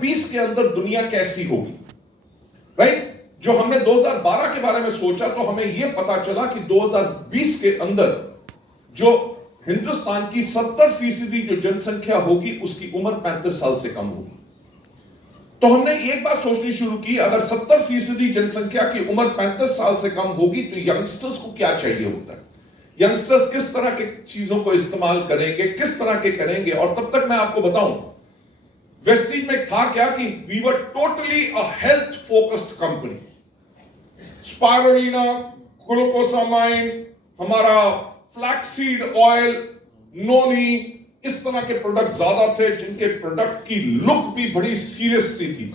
2020 के अंदर दुनिया कैसी होगी, राइट? जो हमने 2012 के बारे में सोचा तो हमें यह पता चला कि 2020 के अंदर जो हिंदुस्तान की 70% जो जनसंख्या होगी उसकी उम्र 35 साल से कम होगी। तो हमने एक बात सोचनी शुरू की, अगर 70% जनसंख्या की उम्र 35 साल से कम होगी तो यंगस्टर्स को क्या चाहिए होता है, यंगस्टर्स किस तरह के चीजों को इस्तेमाल करेंगे, किस तरह के करेंगे। और तब तक मैं आपको बताऊं वेस्टीज में था क्या कि we were totally a health focused company. Spirulina, glucosamine, हमारा फ्लैक्सीड ऑयल, नोनी, इस तरह के प्रोडक्ट ज्यादा थे जिनके प्रोडक्ट की लुक भी बड़ी सीरियस सी थी।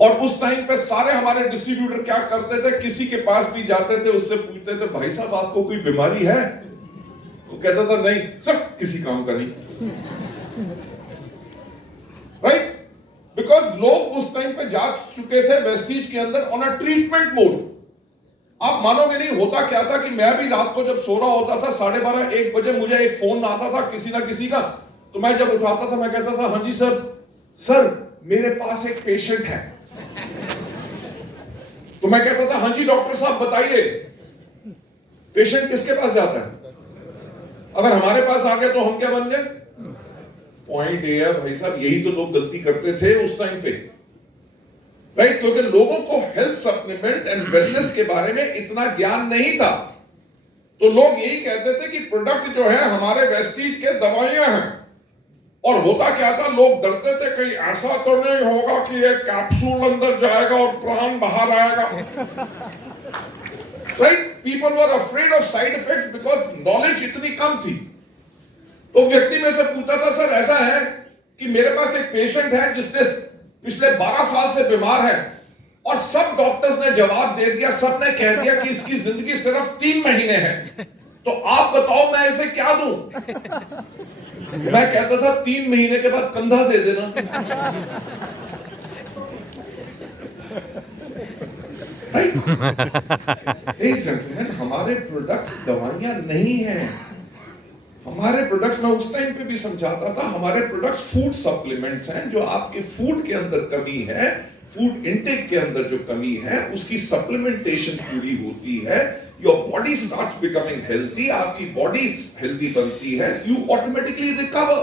और उस टाइम पे सारे हमारे डिस्ट्रीब्यूटर क्या करते थे, किसी के पास भी जाते थे उससे पूछते थे भाई साहब आपको कोई बीमारी है? वो कहता था नहीं सर किसी काम का नहीं, राइट? बिकॉज लोग उस टाइम पे जा चुके थे वेस्टीज के अंदर ऑन अ ट्रीटमेंट मोड। आप मानोगे नहीं होता क्या था कि मैं भी रात को जब सो रहा होता था 12:30-1 बजे मुझे एक फोन आता था किसी ना किसी का, तो मैं जब उठाता था मैं कहता था हाँ जी सर, सर मेरे पास एक पेशेंट है। तो मैं कहता था हाँ जी डॉक्टर साहब बताइए, पेशेंट किसके पास जाता है? अगर हमारे पास आ गए तो हम क्या बन गए? पॉइंट ये है भाई साहब, यही तो लोग गलती करते थे उस टाइम पे, राइट? क्योंकि लोगों को हेल्थ सप्लीमेंट एंड वेलनेस के बारे में इतना ज्ञान नहीं था। तो लोग यही कहते थे कि प्रोडक्ट जो है हमारे वेस्टीज के दवाइयां हैं। और होता क्या था, लोग डरते थे कहीं ऐसा तो नहीं होगा कि एक कैप्सूल अंदर जाएगा और प्राण बाहर आएगा, right? People were afraid of side effects because knowledge इतनी कम थी। तो व्यक्ति में से पूछता था सर ऐसा है कि मेरे पास एक पेशेंट है जिसने पिछले 12 साल से बीमार है और सब डॉक्टर्स ने जवाब दे दिया, सब ने कह दिया कि इसकी जिंदगी सिर्फ 3 महीने है, तो आप बताओ मैं इसे क्या दूं? मैं कहता था 3 महीने के बाद कंधा दे देना। हमारे प्रोडक्ट्स दवाइयां नहीं है, हमारे प्रोडक्ट्स, मैं उस टाइम पे भी समझाता था, हमारे प्रोडक्ट्स फूड सप्लीमेंट्स हैं। जो आपके फूड के अंदर कमी है, फूड इनटेक के अंदर जो कमी है उसकी सप्लीमेंटेशन पूरी होती है, your body starts becoming healthy, आपकी बॉडी हेल्थी बनती है, यू ऑटोमेटिकली रिकवर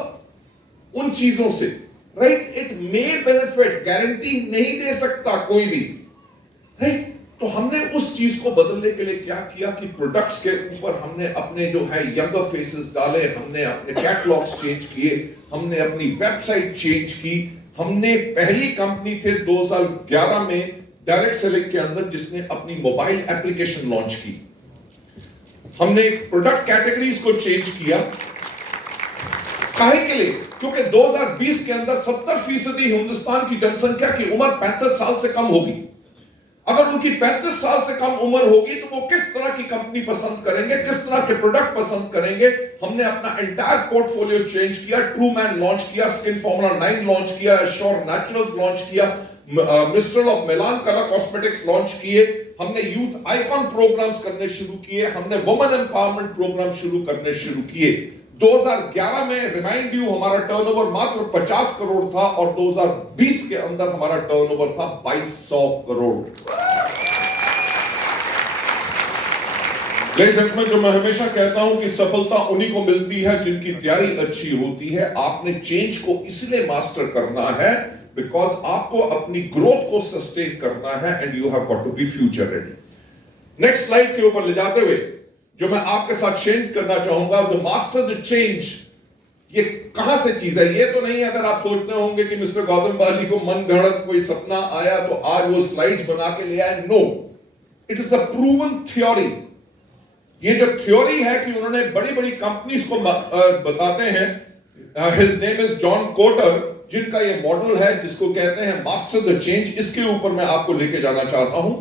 उन चीजों से, right? It may benefit, guarantee नहीं दे सकता कोई भी, राइट? तो हमने उस चीज को बदलने के लिए क्या किया कि प्रोडक्ट्स के ऊपर हमने अपने जो है यंगर फेसेस डाले, हमने अपने कैटलॉग्स चेंज किए, हमने अपनी वेबसाइट चेंज की। हमने पहली कंपनी थे 2011 में डायरेक्ट सेलिंग के अंदर जिसने अपनी मोबाइल एप्लीकेशन लॉन्च की। हमने प्रोडक्ट कैटेगरीज को चेंज किया। काहे के लिए? क्योंकि 2020 के अंदर 70% हिंदुस्तान की जनसंख्या की उम्र 35 साल से कम होगी। अगर उनकी 35 साल से कम उम्र होगी तो वो किस तरह की कंपनी पसंद करेंगे, किस तरह के प्रोडक्ट पसंद करेंगे? हमने अपना एंटायर पोर्टफोलियो चेंज किया। ट्रू मैन लॉन्च किया, स्किन फॉर्मूला 9 लॉन्च किया, एश्योर नेचुरल्स लॉन्च किया, mistral of Milan colour cosmetics launch किए। हमने यूथ आइकॉन प्रोग्राम्स करने शुरू किए, हमने वुमेन एम्पावरमेंट प्रोग्राम शुरू करने शुरू किए। 2011 में रिमाइंड यू हमारा टर्नओवर मात्र 50 करोड़ था और 2020 के अंदर हमारा टर्नओवर था 2200 करोड़। लेडीज एंड जेंटलमैन, जो मैं हमेशा कहता हूं कि सफलता उन्हीं को मिलती है जिनकी तैयारी अच्छी होती है। आपने चेंज को इसलिए मास्टर करना है बिकॉज आपको अपनी ग्रोथ को सस्टेन करना है and you have got to be future ready. Next slide के ऊपर ले जाते हुए जो मैं आपके साथ शेयर करना चाहूंगा, द मास्टर द चेंज, ये कहां से चीज है? ये तो नहीं अगर आप सोचते होंगे कि मिस्टर गौतम बाली को मन गढ़ंत कोई सपना आया तो आज वो स्लाइड्स बना के ले आए। No, it is a proven theory. ये जो थ्योरी है कि उन्होंने बड़ी बड़ी कंपनीज को बताते हैं, हिज नेम इज जॉन कोटर, जिनका ये मॉडल है जिसको कहते हैं मास्टर द चेंज। इसके ऊपर मैं आपको लेके जाना चाहता हूं।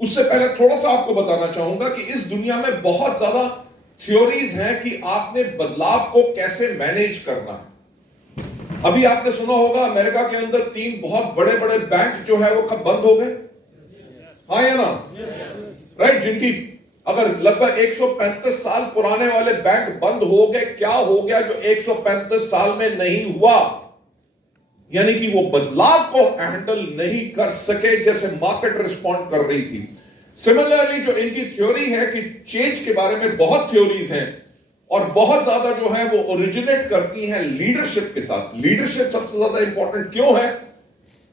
उससे पहले थोड़ा सा आपको बताना चाहूंगा कि इस दुनिया में बहुत ज्यादा थ्योरीज हैं कि आपने बदलाव को कैसे मैनेज करना है। अभी आपने सुना होगा अमेरिका के अंदर 3 बहुत बड़े बड़े बैंक जो है वो कब बंद हो गए? हाँ या ना? राइट? जिनकी अगर लगभग 135 साल पुराने वाले बैंक बंद हो गए। क्या हो गया जो 135 साल में नहीं हुआ? यानी कि वो बदलाव को हैंडल नहीं कर सके जैसे मार्केट रिस्पॉन्ड कर रही थी। सिमिलरली जो इनकी थ्योरी है कि चेंज के बारे में बहुत थ्योरीज हैं और बहुत ज्यादा जो है वो ओरिजिनेट करती हैं लीडरशिप के साथ। लीडरशिप सबसे ज्यादा इंपॉर्टेंट क्यों है?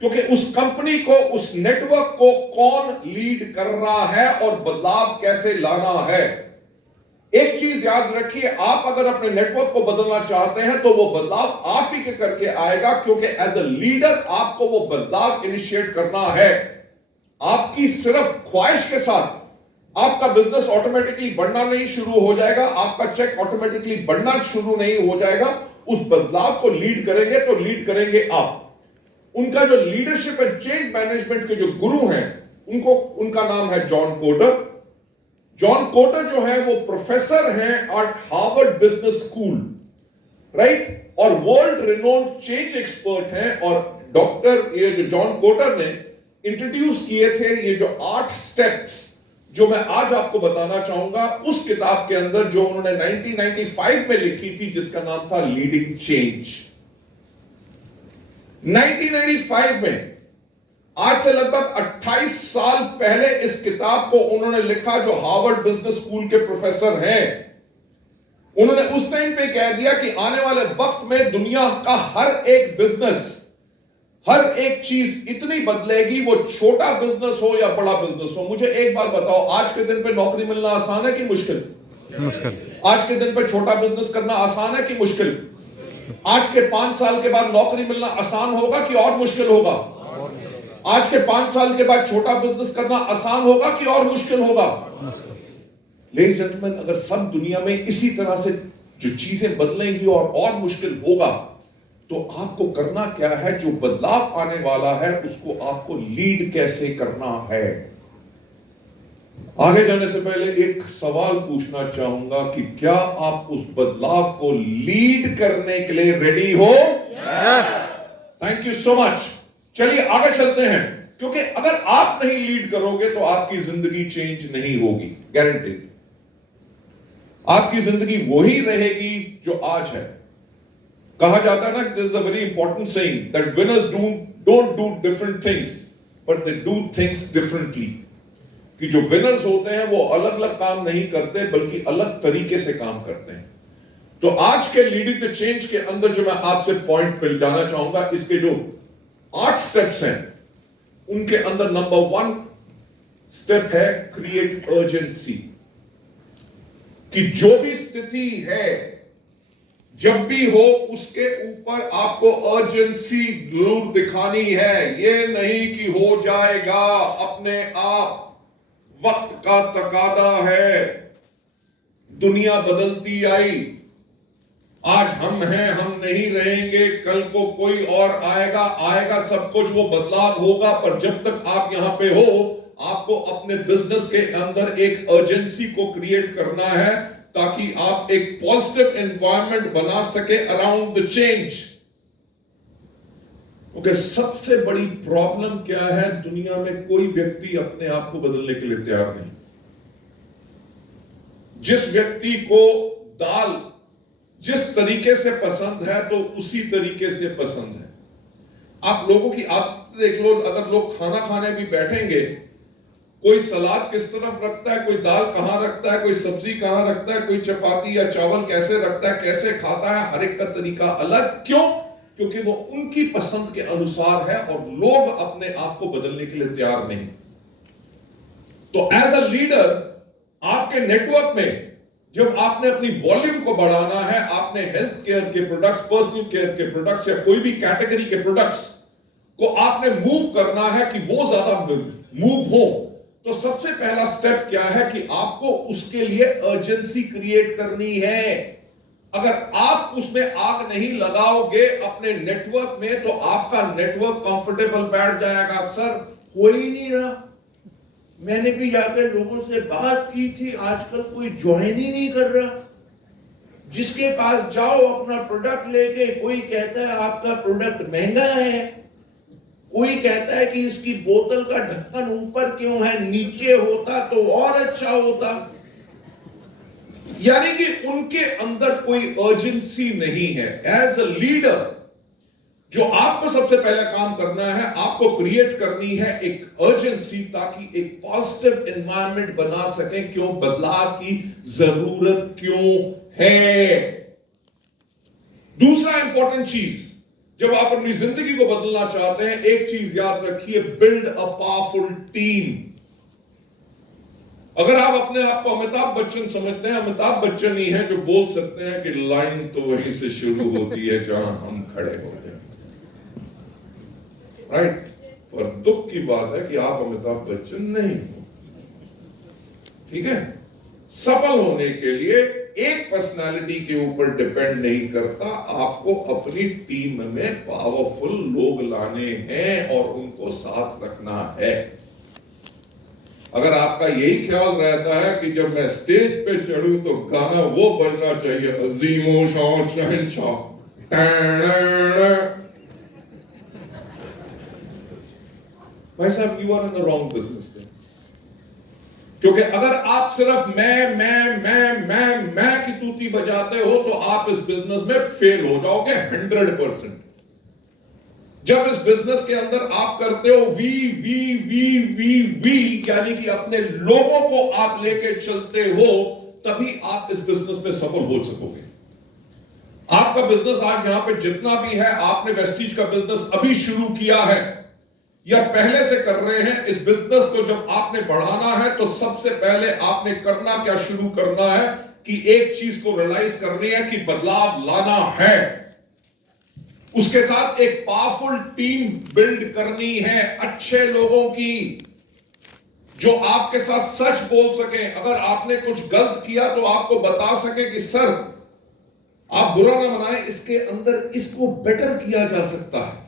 क्योंकि उस कंपनी को, उस नेटवर्क को कौन लीड कर रहा है और बदलाव कैसे लाना है। एक चीज याद रखिए, आप अगर अपने नेटवर्क को बदलना चाहते हैं तो वो बदलाव आप ही के करके आएगा, क्योंकि एज अ लीडर आपको वो बदलाव इनिशिएट करना है। आपकी सिर्फ ख्वाहिश के साथ आपका बिजनेस ऑटोमेटिकली बढ़ना नहीं शुरू हो जाएगा, आपका चेक ऑटोमेटिकली बढ़ना शुरू नहीं हो जाएगा। उस बदलाव को लीड करेंगे तो लीड करेंगे आप। उनका जो लीडरशिप एंड चेंज मैनेजमेंट के जो गुरु हैं, उनका नाम है जॉन कोटर। जॉन कोटर जो है वो प्रोफेसर हैं eight Harvard business school, right, और वर्ल्ड रिनोन्ड चेंज एक्सपर्ट हैं। और डॉक्टर ये जो जॉन कोटर ने इंट्रोड्यूस किए थे ये जो 8 स्टेप्स जो मैं आज आपको बताना चाहूंगा, उस किताब के अंदर जो उन्होंने 1995 में लिखी थी, जिसका नाम था लीडिंग चेंज। 1995 में, आज से लगभग 28 साल पहले इस किताब को उन्होंने लिखा। जो हार्वर्ड बिजनेस स्कूल के प्रोफेसर हैं, उन्होंने उस टाइम पे कह दिया कि आने वाले वक्त में दुनिया का हर एक बिजनेस, हर एक चीज इतनी बदलेगी, वो छोटा बिजनेस हो या बड़ा बिजनेस हो। मुझे एक बात बताओ, आज के दिन पे नौकरी मिलना आसान है कि मुश्किल? मुश्किल। आज के दिन पे छोटा बिजनेस करना आसान है कि मुश्किल? आज के 5 साल के बाद नौकरी मिलना आसान होगा कि और मुश्किल होगा? आज के 5 साल के बाद छोटा बिजनेस करना आसान होगा कि और मुश्किल होगा? लेडीज एंड जेंटलमैन, अगर सब दुनिया में इसी तरह से जो चीजें बदलेंगी और मुश्किल होगा, तो आपको करना क्या है? जो बदलाव आने वाला है उसको आपको लीड कैसे करना है। आगे जाने से पहले एक सवाल पूछना चाहूंगा कि क्या आप उस बदलाव को लीड करने के लिए रेडी हो? Yes. Thank you so much. चलिए आगे चलते हैं, क्योंकि अगर आप नहीं लीड करोगे तो आपकी जिंदगी चेंज नहीं होगी, गारंटेड। आपकी जिंदगी वही रहेगी जो आज है। कहा जाता है ना, this is a very important saying that winners don't do different things but they do things differently. कि जो विनर्स होते हैं वो अलग अलग काम नहीं करते बल्कि अलग तरीके से काम करते हैं। तो आज के लीडिंग द चेंज के अंदर जो मैं आपसे पॉइंट पे जाना चाहूंगा, इसके जो 8 स्टेप्स हैं, उनके अंदर नंबर 1 स्टेप है क्रिएट अर्जेंसी। कि जो भी स्थिति है, जब भी हो, उसके ऊपर आपको अर्जेंसी जरूर दिखानी है। ये नहीं कि हो जाएगा अपने आप, वक्त का तकादा है, दुनिया बदलती आई, आज हम हैं, हम नहीं रहेंगे, कल को कोई और आएगा सब कुछ, वो बदलाव होगा। पर जब तक आप यहां पे हो, आपको अपने बिजनेस के अंदर एक अर्जेंसी को क्रिएट करना है, ताकि आप एक पॉजिटिव एनवायरनमेंट बना सके अराउंड द चेंज। ओके, सबसे बड़ी प्रॉब्लम क्या है? दुनिया में कोई व्यक्ति अपने आप को बदलने के लिए तैयार नहीं। जिस व्यक्ति को दाल जिस तरीके से पसंद है तो उसी तरीके से पसंद है। आप लोगों की आदत देख लो, अगर लोग खाना खाने भी बैठेंगे, कोई सलाद किस तरफ रखता है, कोई दाल कहां रखता है, कोई सब्जी कहां रखता है, कोई चपाती या चावल कैसे रखता है, कैसे खाता है, हर एक का तरीका अलग। क्यों? क्योंकि वो उनकी पसंद के अनुसार है और लोग अपने आप को बदलने के लिए तैयार नहीं। तो एज अ लीडर आपके नेटवर्क में जब आपने अपनी वॉल्यूम को बढ़ाना है, आपने हेल्थ केयर के प्रोडक्ट्स, पर्सनल केयर के प्रोडक्ट्स या कोई भी कैटेगरी के प्रोडक्ट्स को आपने मूव करना है कि वो ज्यादा मूव हो, तो सबसे पहला स्टेप क्या है कि आपको उसके लिए अर्जेंसी क्रिएट करनी है। अगर आप उसमें आग नहीं लगाओगे अपने नेटवर्क में, तो आपका नेटवर्क कंफर्टेबल बैठ जाएगा। सर हो ही नहीं रहा, मैंने भी जाकर लोगों से बात की थी, आजकल कोई ज्वाइन ही नहीं कर रहा। जिसके पास जाओ अपना प्रोडक्ट लेके, कोई कहता है आपका प्रोडक्ट महंगा है, कोई कहता है कि इसकी बोतल का ढक्कन ऊपर क्यों है, नीचे होता तो और अच्छा होता। यानी कि उनके अंदर कोई अर्जेंसी नहीं है। एज अ लीडर जो आपको सबसे पहले काम करना है, आपको क्रिएट करनी है एक अर्जेंसी, ताकि एक पॉजिटिव एनवायरनमेंट बना सकें। क्यों बदलाव की जरूरत क्यों है। दूसरा इंपॉर्टेंट चीज, जब आप अपनी जिंदगी को बदलना चाहते हैं, एक चीज याद रखिए, बिल्ड अ पावरफुल टीम। अगर आप अपने आप को अमिताभ बच्चन समझते हैं, अमिताभ बच्चन ही है जो बोल सकते हैं कि लाइन तो वहीं से शुरू होती है जहां हम खड़े होते हैं, राइट। पर दुख की बात है कि आप अमिताभ बच्चन नहीं हो, ठीक है। सफल होने के लिए एक पर्सनालिटी के ऊपर डिपेंड नहीं करता, आपको अपनी टीम में पावरफुल लोग लाने हैं और उनको साथ रखना है। अगर आपका यही ख्याल रहता है कि जब मैं स्टेज पे चढ़ूं तो गाना वो बजना चाहिए, अजीमो शान शहंशाह, भाई साहब, you are in the wrong business. क्योंकि अगर आप सिर्फ मैं की तूती बजाते हो तो आप इस बिजनेस में फेल हो जाओगे 100%। जब इस बिजनेस के अंदर आप करते हो वी, यानी कि अपने लोगों को आप लेके चलते हो, तभी आप इस बिजनेस में सफल हो सकोगे। आपका बिजनेस आज यहां पे जितना भी है, आपने वेस्टीज का बिजनेस अभी शुरू किया है या पहले से कर रहे हैं, इस बिजनेस को जब आपने बढ़ाना है तो सबसे पहले आपने करना क्या शुरू करना है कि एक चीज को रियलाइज करनी है कि बदलाव लाना है। उसके साथ एक पावरफुल टीम बिल्ड करनी है, अच्छे लोगों की, जो आपके साथ सच बोल सके। अगर आपने कुछ गलत किया तो आपको बता सके कि सर आप बुरा ना मनाएं, इसके अंदर इसको बेटर किया जा सकता है,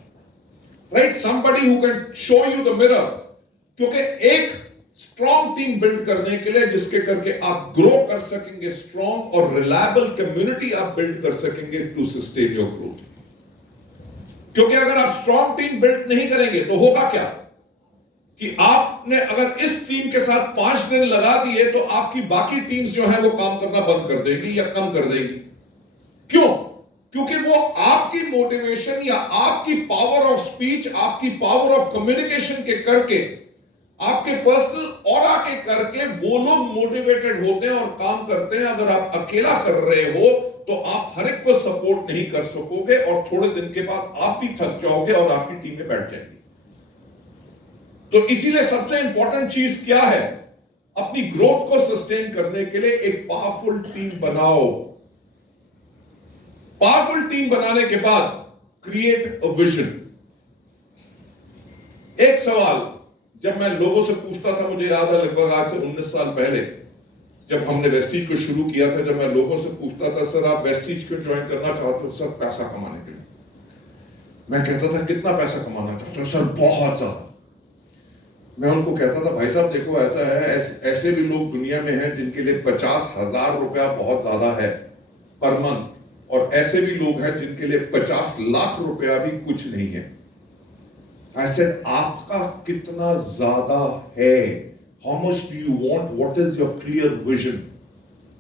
right. Somebody who can show you the mirror. क्योंकि एक स्ट्रॉन्ग टीम बिल्ड करने के लिए, जिसके करके आप ग्रो कर सकेंगे, स्ट्रॉन्ग और रिलायबल कम्युनिटी आप बिल्ड कर सकेंगे टू सस्टेन योर ग्रोथ। क्योंकि अगर आप स्ट्रॉन्ग टीम बिल्ड नहीं करेंगे तो होगा क्या कि आपने अगर इस टीम के साथ 5 दिन लगा दिए तो आपकी बाकी टीम्स जो है वो काम करना बंद कर देगी या कम कर देगी। क्यों? क्योंकि वो आपकी मोटिवेशन या आपकी पावर ऑफ स्पीच, आपकी पावर ऑफ कम्युनिकेशन के करके, आपके पर्सनल ऑरा के करके वो लोग मोटिवेटेड होते हैं और काम करते हैं। अगर आप अकेला कर रहे हो तो आप हर एक को सपोर्ट नहीं कर सकोगे और थोड़े दिन के बाद आप भी थक जाओगे और आपकी टीम में बैठ जाएगी। तो इसीलिए सबसे इंपॉर्टेंट चीज क्या है, अपनी ग्रोथ को सस्टेन करने के लिए एक पावरफुल टीम बनाओ। पावरफुल टीम बनाने के बाद क्रिएट अ विजन। एक सवाल जब मैं लोगों से पूछता था, मुझे याद है लगभग आज से 19 साल पहले जब हमने वेस्टीज को शुरू किया था, जब मैं लोगों से पूछता था सर आप वेस्टीज क्यों ज्वाइन करना चाहते हो? सर पैसा कमाने के लिए। मैं कहता था कितना पैसा कमाना चाहते हो? सर बहुत ज्यादा। मैं उनको कहता था भाई साहब देखो ऐसा है, ऐसे भी लोग दुनिया में हैं जिनके लिए 50,000 रुपया बहुत ज्यादा है पर मंथ, और ऐसे भी लोग हैं जिनके लिए 50 लाख रुपया भी कुछ नहीं है। I said, आपका कितना ज्यादा है? How much do you want? What is your clear vision?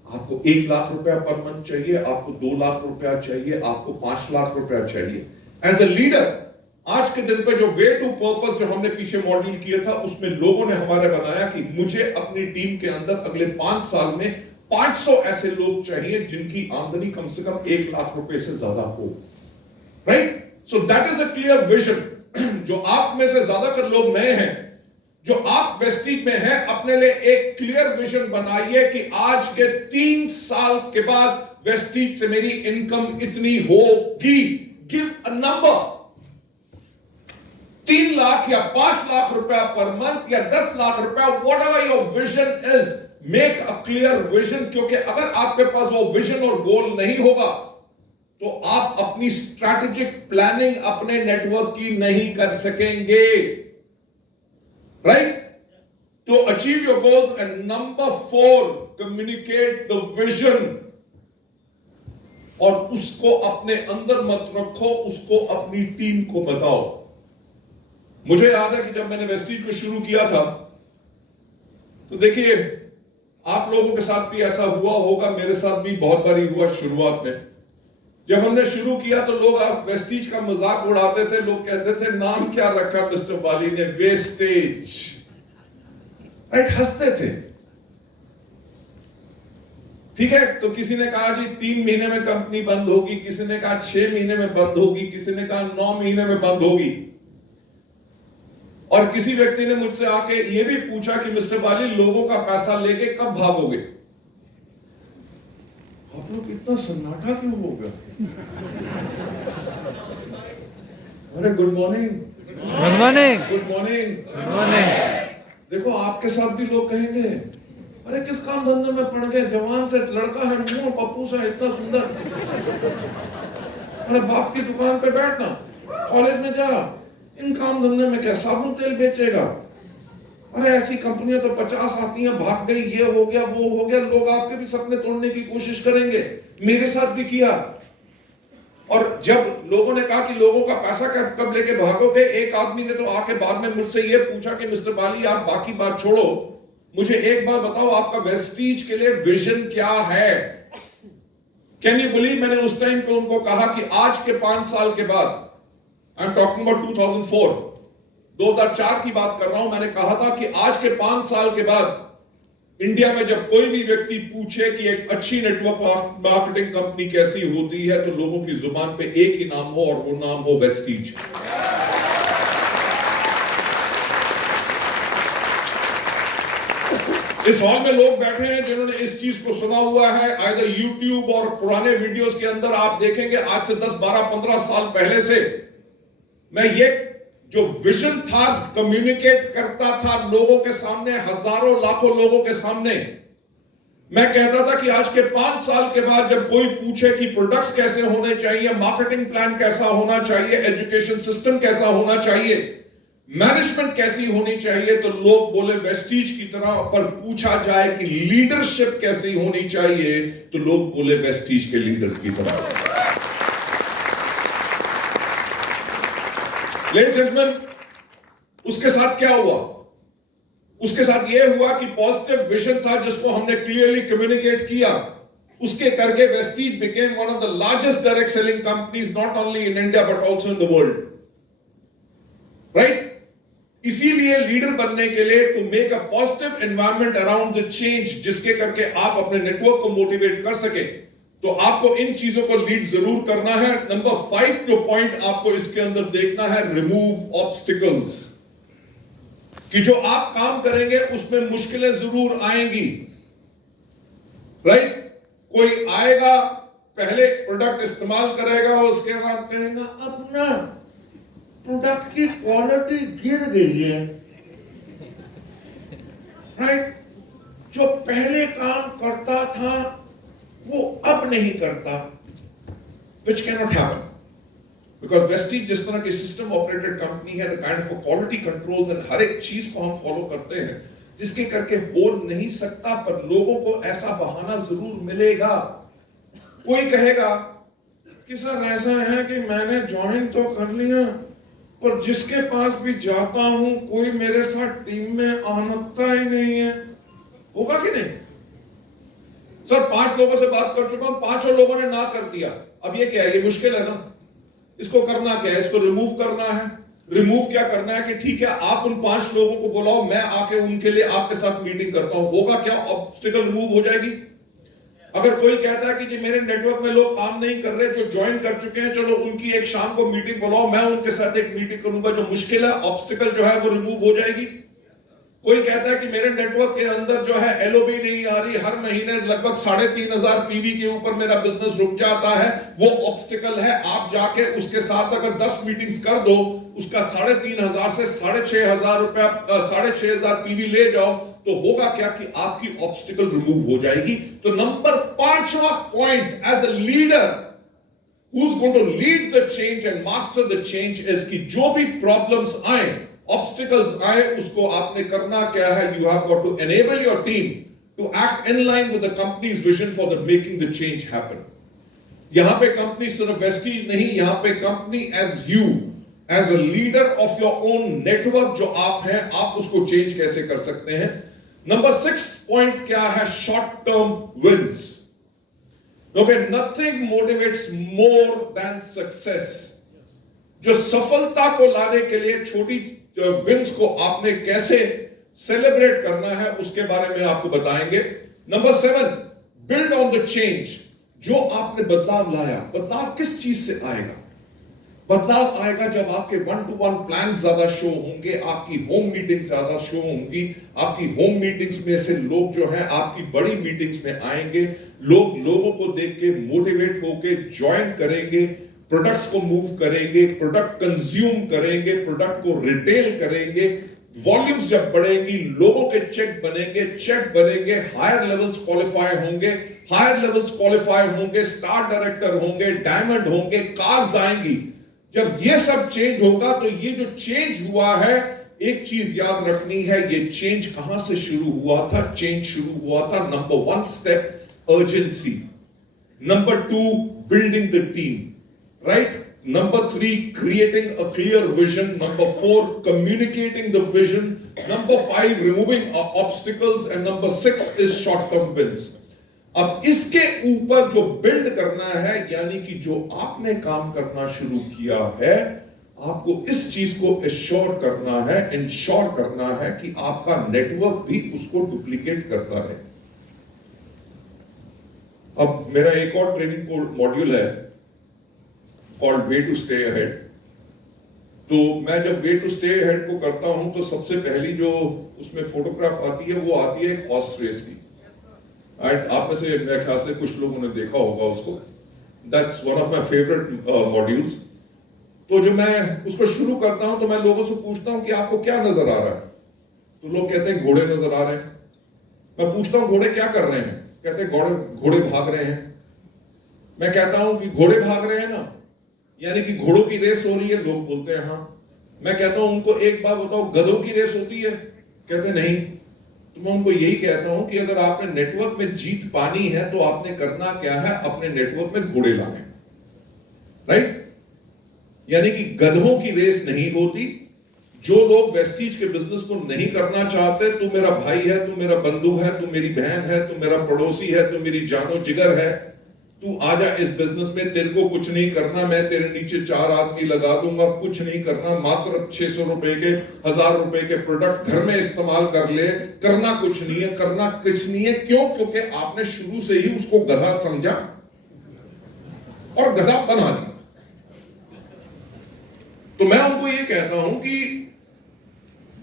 आपको 1 लाख रुपया पर मंथ चाहिए, आपको 2 लाख रुपया चाहिए, आपको 5 लाख रुपया चाहिए। एज ए लीडर आज के दिन पे जो वे टू पर्पस जो हमने पीछे मॉड्यूल किया था, उसमें लोगों ने हमारे बनाया कि मुझे अपनी टीम के अंदर अगले 5 साल में 500 ऐसे लोग चाहिए जिनकी आमदनी कम से कम 1 लाख रुपए से ज्यादा हो, right. So that is a clear vision. जो आप में से ज्यादातर लोग नए हैं, जो आप वेस्टीज में हैं, अपने लिए एक क्लियर विजन बनाइए कि आज के 3 साल के बाद वेस्टीज से मेरी इनकम इतनी होगी। गिव अ नंबर, 3 लाख या 5 लाख रुपया पर मंथ या 10 लाख रुपया, whatever your vision is, make a clear vision. क्योंकि अगर आपके पास वो विजन और गोल नहीं होगा तो आप अपनी स्ट्रैटेजिक प्लानिंग अपने नेटवर्क की नहीं कर सकेंगे, right. To achieve your goals. And number 4, communicate the vision. और उसको अपने अंदर मत रखो, उसको अपनी टीम को बताओ। मुझे याद है कि जब मैंने वेस्टीज को शुरू किया था तो देखिए आप लोगों के साथ भी ऐसा हुआ होगा, मेरे साथ भी बहुत बारी हुआ शुरुआत में जब हमने शुरू किया तो लोग वेस्टीज का मजाक उड़ाते थे, लोग कहते थे नाम क्या रखा मिस्टर बाली ने, वेस्टेज, राइट, हंसते थे। ठीक है, तो किसी ने कहा जी 3 महीने में कंपनी बंद होगी, किसी ने कहा 6 महीने में बंद होगी, किसी ने कहा 9 महीने में बंद होगी। और किसी व्यक्ति ने मुझसे आके ये भी पूछा कि मिस्टर बाली लोगों का पैसा लेके कब भागोगे? आप लोग इतना सन्नाटा क्यों हो गया? अरे good morning, good morning, good morning, good morning. देखो आपके साथ भी लोग कहेंगे अरे किस काम धंधे में पड़ गए, जवान से लड़का है, मुंह पप्पू सा इतना सुंदर, अरे बाप की दुकान पे बैठना, कॉलेज में जा, इन काम धंधे में क्या साबुन तेल बेचेगा? अरे ऐसी कंपनियां तो 50 आती हैं, भाग गई, ये हो गया वो हो गया। लोग आपके भी सपने तोड़ने की कोशिश करेंगे, मेरे साथ भी किया। और जब लोगों ने कहा कि लोगों का पैसा कब लेके भागोगे, एक आदमी ने तो आके बाद में मुझसे ये पूछा कि मिस्टर बाली आप बाकी बात छोड़ो, मुझे एक बात बताओ, आपका वेस्टीज के लिए विजन क्या है? कैन यू बिलीव, मैंने उस टाइम पे उनको कहा कि आज के 5 साल के बाद, आई एम टॉकिंग अबाउट 2004, 2004 की बात कर रहा हूं, मैंने कहा था कि आज के 5 साल के बाद इंडिया में जब कोई भी व्यक्ति पूछे कि एक अच्छी नेटवर्क मार्केटिंग कंपनी कैसी होती है, तो लोगों की जुबान पे एक ही नाम हो और वो नाम हो वेस्टीज। इस हॉल में लोग बैठे हैं जिन्होंने इस चीज को सुना हुआ है, आइदर यूट्यूब और पुराने वीडियोस के अंदर आप देखेंगे आज से 10, 12, 15 साल पहले से मैं ये जो विजन था कम्युनिकेट करता था लोगों के सामने, हजारों लाखों लोगों के सामने। मैं कहता था कि आज के 5 साल के बाद जब कोई पूछे कि प्रोडक्ट्स कैसे होने चाहिए, मार्केटिंग प्लान कैसा होना चाहिए, एजुकेशन सिस्टम कैसा होना चाहिए, मैनेजमेंट कैसी होनी चाहिए, तो लोग बोले वेस्टीज की तरह। पर पूछा जाए कि लीडरशिप कैसी होनी चाहिए, तो लोग बोले वेस्टीज के लीडर्स की तरह। लेडीज एंड जेंटलमैन, उसके साथ क्या हुआ? उसके साथ यह हुआ कि पॉजिटिव विजन था जिसको हमने क्लियरली कम्युनिकेट किया, उसके करके Vestige became one of the largest direct selling companies not only in India but also in the world, right? इसीलिए लीडर बनने के लिए to make a positive environment around the change, जिसके करके आप अपने नेटवर्क को मोटिवेट कर सके, तो आपको इन चीजों को लीड जरूर करना है। नंबर 5 जो पॉइंट आपको इसके अंदर देखना है, रिमूव ऑब्स्टिकल्स, कि जो आप काम करेंगे उसमें मुश्किलें जरूर आएंगी, राइट? कोई आएगा, पहले प्रोडक्ट इस्तेमाल करेगा, उसके बाद कहेगा अपना प्रोडक्ट की क्वालिटी गिर गई है, राइट? जो पहले काम करता था वो अब नहीं करता, which cannot happen because Vestige जिस तरह की सिस्टम ऑपरेटेड कंपनी है, the kind of quality controls and हर एक चीज को हम फॉलो करते हैं, जिसके करके हो नहीं सकता, पर लोगों को ऐसा बहाना जरूर मिलेगा। कोई कहेगा कि सर ऐसा है कि मैंने ज्वाइन तो कर लिया, पर जिसके पास भी जाता हूं कोई मेरे साथ टीम में आनता ही नहीं है। होगा कि नहीं? सर 5 लोगों से बात कर चुका हूं, 5 लोगों ने ना कर दिया। अब ये क्या है? ये मुश्किल है ना। इसको करना क्या है? इसको रिमूव करना है। रिमूव क्या करना है कि ठीक है, आप उन 5 लोगों को बुलाओ, मैं आके उनके लिए आपके साथ मीटिंग करता हूं। होगा क्या? ऑब्स्टिकल रिमूव हो जाएगी। अगर कोई कहता है कि जी मेरे नेटवर्क में लोग काम नहीं कर रहे, जो ज्वाइन कर चुके हैं, चलो उनकी एक शाम को मीटिंग बुलाओ, मैं उनके साथ एक मीटिंग करूंगा, जो मुश्किल है, ऑब्स्टिकल जो है वो रिमूव हो जाएगी। कोई कहता है कि मेरे नेटवर्क के अंदर जो है एलओबी नहीं आ रही, हर महीने लगभग 3500 पीवी के ऊपर मेरा बिजनेस रुक जाता है, वो ऑब्स्टिकल है। आप जाके उसके साथ अगर 10 मीटिंग्स कर दो, उसका 3500 से 6500 रुपया 6500 पीवी ले जाओ, तो होगा क्या कि आपकी ऑब्स्टिकल रिमूव हो जाएगी। तो नंबर 5वां point as a leader who's going to lead the change and master the change is कि जो भी प्रॉब्लम्स आए, ऑब्स्टिकल्स आए, उसको आपने करना क्या है? You have got to enable your team to act in line with the company's vision for the making the change happen. यहां पे कंपनी सिर्फ वेस्टीज नहीं, यहां पे company as you, as a leader of your own network जो आप हैं, आप उसको चेंज कैसे कर सकते हैं। नंबर 6 पॉइंट क्या है? Short term wins. Okay, nothing motivates more than success. जो सफलता को लाने के लिए छोटी विंस को आपने कैसे सेलिब्रेट करना है उसके बारे में आपको बताएंगे। Number 7, build on the change. जो आपने बदलाव लाया, बदलाव किस चीज से आएगा? बदलाव आएगा जब आपके 1-to-1 प्लान ज्यादा शो होंगे, आपकी होम मीटिंग ज्यादा शो होंगी, आपकी होम मीटिंग्स में से लोग जो हैं आपकी बड़ी मीटिंग्स में आएंगे, लोगों को देख के मोटिवेट होके ज्वाइन करेंगे, प्रोडक्ट्स को मूव करेंगे, प्रोडक्ट कंज्यूम करेंगे, प्रोडक्ट को रिटेल करेंगे। वॉल्यूम्स जब बढ़ेंगी, लोगों के चेक बनेंगे, हायर लेवल्स क्वालिफाई होंगे, हायर लेवल्स क्वालिफाई होंगे, स्टार डायरेक्टर होंगे, डायमंड होंगे, कार्स आएंगी। जब ये सब चेंज होगा तो ये जो चेंज हुआ है, एक चीज याद रखनी है, ये चेंज कहां से शुरू हुआ था? चेंज शुरू हुआ था number 1 step urgency, number 2 building the team, right? Number 3 creating a clear vision, number 4 communicating the vision, number 5 removing obstacles and number 6 is short term wins. अब इसके ऊपर जो बिल्ड करना है, यानी कि जो आपने काम करना शुरू किया है, आपको इस चीज को एश्योर करना है, इंश्योर करना है कि आपका नेटवर्क भी उसको डुप्लीकेट करता है। अब मेरा एक और ट्रेनिंग मॉड्यूल है called way to stay ahead. तो मैं जब वे टू स्टे अहेड को करता हूं तो सबसे पहली जो उसमें फोटोग्राफ आती है वो आती है एक हॉर्स रेस की। आप में से मेरे ख्याल से कुछ लोगों ने देखा होगा उसको। That's one of my favourite modules. तो जो मैं उसको शुरू करता हूं तो मैं लोगों से पूछता हूं कि आपको क्या नजर आ रहा है? तो लोग कहते हैं घोड़े नजर आ रहे हैं। मैं पूछता हूं घोड़े क्या कर रहे हैं? कहते हैं घोड़े भाग रहे हैं। मैं कहता हूं कि घोड़े भाग रहे हैं ना, यानी कि घोड़ों की रेस हो रही है। लोग बोलते हैं हाँ। मैं कहता हूं उनको एक बात बताओ, गधों की रेस होती है? कहते नहीं। तो मैं उनको यही कहता हूं कि अगर आपने नेटवर्क में जीत पानी है तो आपने करना क्या है? अपने नेटवर्क में घोड़े लाने, राइट? यानी कि गधों की रेस नहीं होती। जो लोग वेस्टीज के बिजनेस को नहीं करना चाहते, तू मेरा भाई है, तू मेरा बंधु है, तू मेरी बहन है, तू मेरा पड़ोसी है, तू मेरी जानो जिगर है, तू आजा इस बिजनेस में, तेरे को कुछ नहीं करना, मैं तेरे नीचे 4 आदमी लगा दूंगा, कुछ नहीं करना, मात्र 600 रुपए के, 1000 रुपए के प्रोडक्ट घर में इस्तेमाल कर ले, करना कुछ नहीं है, करना कुछ नहीं है। क्यों? क्योंकि आपने शुरू से ही उसको गधा समझा और गधा बना दिया। तो मैं उनको ये कहता हूं कि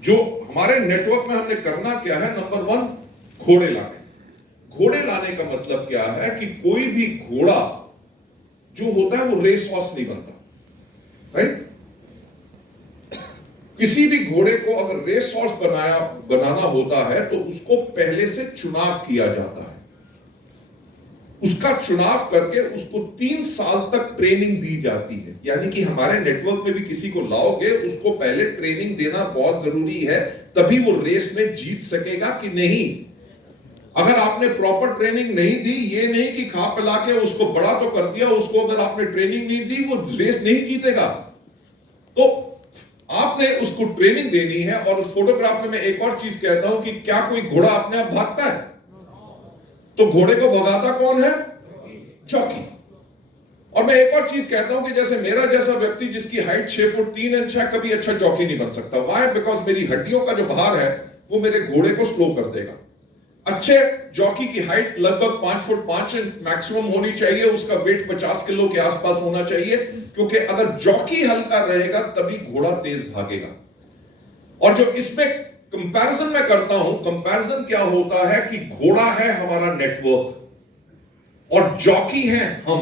जो हमारे नेटवर्क में हमने करना क्या है? नंबर 1 घोड़े लाने। घोड़े लाने का मतलब क्या है कि कोई भी घोड़ा जो होता है वो रेस हॉर्स नहीं बनता, राइट? किसी भी घोड़े को अगर रेस हॉर्स बनाना होता है तो उसको पहले से चुनाव किया जाता है। उसका चुनाव करके उसको 3 साल तक ट्रेनिंग दी जाती है। यानी कि हमारे नेटवर्क में भी किसी को लाओगे, उसको पहले ट्रेनिंग देना बहुत जरूरी है, तभी वो रेस में जीत सकेगा कि नहीं। अगर आपने प्रॉपर ट्रेनिंग नहीं दी, ये नहीं कि खा पिला के उसको बड़ा तो कर दिया, उसको अगर आपने ट्रेनिंग नहीं दी वो रेस नहीं जीतेगा। तो आपने उसको ट्रेनिंग देनी है। और उस फोटोग्राफ में मैं एक और चीज कहता हूं कि क्या कोई घोड़ा अपने आप भागता है? तो घोड़े को भगाता कौन है? जॉकी। और मैं एक और चीज कहता हूं कि जैसे मेरा जैसा व्यक्ति जिसकी हाइट 6 फुट 3 इंच है, कभी अच्छा जॉकी नहीं बन सकता। व्हाई? बिकॉज मेरी हड्डियों का जो भार है वो मेरे घोड़े को स्लो कर देगा। अच्छे जॉकी की हाइट लगभग 5 फुट 5 इंच मैक्सिमम होनी चाहिए, उसका वेट 50 किलो के आसपास होना चाहिए, क्योंकि अगर जॉकी हल्का रहेगा तभी घोड़ा तेज भागेगा। और जो इसमें कंपैरिजन मैं करता हूं, कंपैरिजन क्या होता है कि घोड़ा है हमारा नेटवर्क और जॉकी है हम।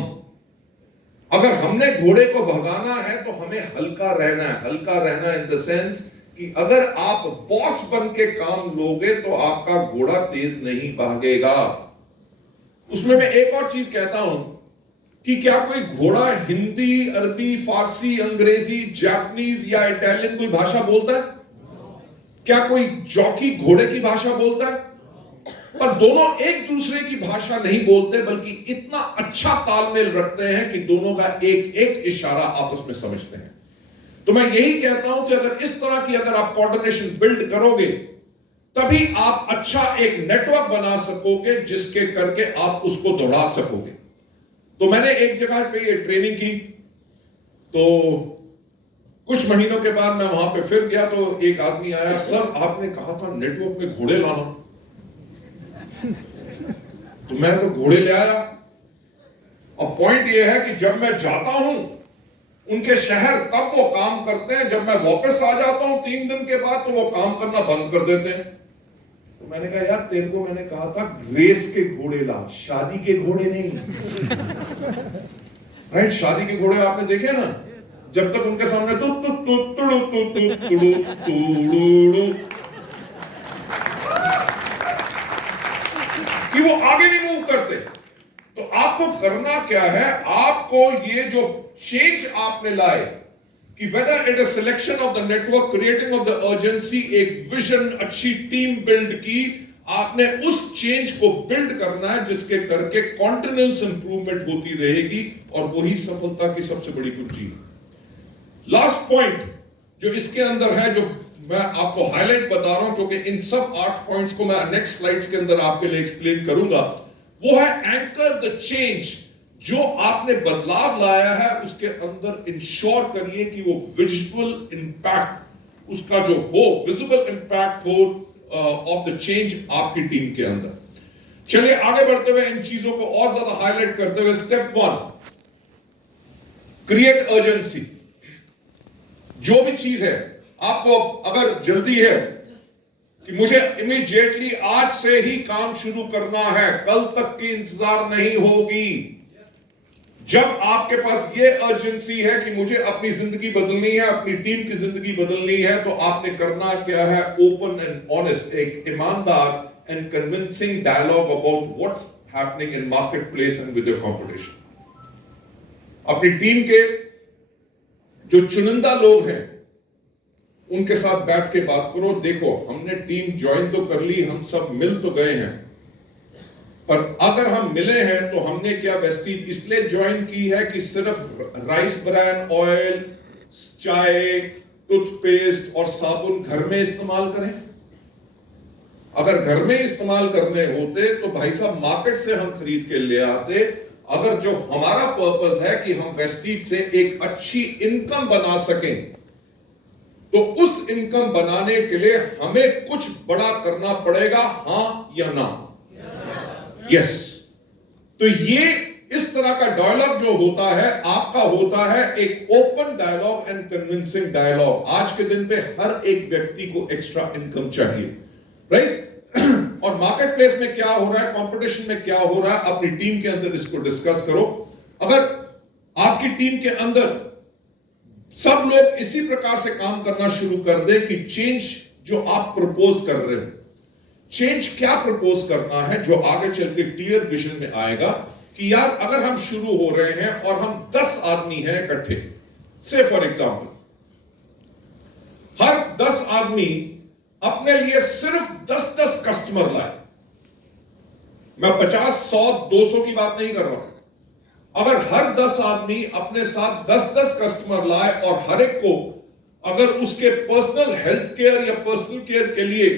अगर हमने घोड़े को भगाना है तो हमें हल्का रहना है। हल्का रहना इन द सेंस कि अगर आप बॉस बन के काम लोगे तो आपका घोड़ा तेज नहीं भागेगा। उसमें मैं एक और चीज कहता हूं कि क्या कोई घोड़ा हिंदी, अरबी, फारसी, अंग्रेजी, जापानीज या इटालियन कोई भाषा बोलता है? क्या कोई जॉकी घोड़े की भाषा बोलता है? पर दोनों एक दूसरे की भाषा नहीं बोलते, बल्कि इतना अच्छा तालमेल रखते हैं कि दोनों का एक एक इशारा आपस में समझते हैं। तो मैं यही कहता हूं कि अगर इस तरह की अगर आप कोऑर्डिनेशन बिल्ड करोगे, तभी आप अच्छा एक नेटवर्क बना सकोगे जिसके करके आप उसको दौड़ा सकोगे। तो मैंने एक जगह पे ये ट्रेनिंग की, तो कुछ महीनों के बाद मैं वहां पे फिर गया, तो एक आदमी आया, सर आपने कहा था नेटवर्क में घोड़े लाना, तो मैं तो घोड़े ले आया। अब पॉइंट ये है कि जब मैं जाता हूं उनके शहर, तब वो काम करते हैं, जब मैं वापस आ जाता हूं 3 दिन के बाद तो वो काम करना बंद कर देते हैं। तो मैंने कहा यार तेरे को मैंने कहा था रेस के घोड़े ला, शादी के घोड़े नहीं। राइट, शादी के घोड़े आपने देखे ना, जब तक उनके सामने तु तु तु तुड़ु तु तु तुड़ु तुड़ु कि वो आगे नहीं मूव करते। तो आपको करना क्या है, आपको ये जो चेंज आपने लाए कि whether it is selection of the network, creating of the urgency, एक विजन, अच्छी टीम बिल्ड की, आपने उस चेंज को बिल्ड करना है जिसके करके कॉन्टिन्यूअस इंप्रूवमेंट होती रहेगी, और वही सफलता की सबसे बड़ी कुंजी है। लास्ट पॉइंट जो इसके अंदर है, जो मैं आपको हाईलाइट बता रहा हूं, क्योंकि इन सब 8 पॉइंट्स को मैं नेक्स्ट स्लाइड्स के अंदर आपके लिए एक्सप्लेन करूंगा, वो है एंकर द चेंज। जो आपने बदलाव लाया है उसके अंदर इंश्योर करिए कि वो विजुअल इंपैक्ट, उसका जो हो विजिबल इंपैक्ट हो ऑफ द चेंज आपकी टीम के अंदर। चलिए आगे बढ़ते हुए इन चीजों को और ज्यादा हाईलाइट करते हुए, स्टेप 1 क्रिएट अर्जेंसी। जो भी चीज है, आपको अगर जल्दी है कि मुझे इमीडिएटली आज से ही काम शुरू करना है, कल तक की इंतजार नहीं होगी। जब आपके पास ये अर्जेंसी है कि मुझे अपनी जिंदगी बदलनी है, अपनी टीम की जिंदगी बदलनी है, तो आपने करना क्या है, ओपन एंड ऑनेस्ट, एक ईमानदार and convincing dialogue about what's happening in market place and with your competition. अपनी टीम के जो चुनिंदा लोग हैं उनके साथ बैठ के बात करो। देखो, हमने टीम ज्वाइन तो कर ली, हम सब मिल तो गए हैं, पर अगर हम मिले हैं तो हमने क्या वेस्टीज इसलिए ज्वाइन की है कि सिर्फ राइस ब्रान ऑयल, चाय, टूथपेस्ट और साबुन घर में इस्तेमाल करें? अगर घर में इस्तेमाल करने होते तो भाई साहब मार्केट से हम खरीद के ले आते। अगर जो हमारा पर्पस है कि हम वेस्टीज से एक अच्छी इनकम बना सकें, तो उस इनकम बनाने के लिए हमें कुछ बड़ा करना पड़ेगा, हां या ना? यस। तो ये इस तरह का डायलॉग जो होता है आपका, होता है एक open dialogue and convincing dialogue. आज के दिन पे हर एक व्यक्ति को एक्स्ट्रा इनकम चाहिए, राइट? और मार्केट प्लेस में क्या हो रहा है, कंपटीशन में क्या हो रहा है, अपनी टीम के अंदर इसको डिस्कस करो। अगर आपकी टीम के अंदर सब लोग इसी प्रकार से काम करना शुरू कर दे कि चेंज जो आप प्रपोज कर रहे हो, चेंज क्या प्रपोज करना है जो आगे चल के क्लियर विजन में आएगा कि यार अगर हम शुरू हो रहे हैं और हम 10 आदमी हैं इकट्ठे, से फॉर एग्जांपल हर 10 आदमी अपने लिए सिर्फ 10-10 कस्टमर लाए। मैं 50, 100, 200 की बात नहीं कर रहा हूं। अगर हर 10 आदमी अपने साथ 10-10 कस्टमर लाए और हर एक को अगर उसके पर्सनल हेल्थ केयर या पर्सनल केयर के लिए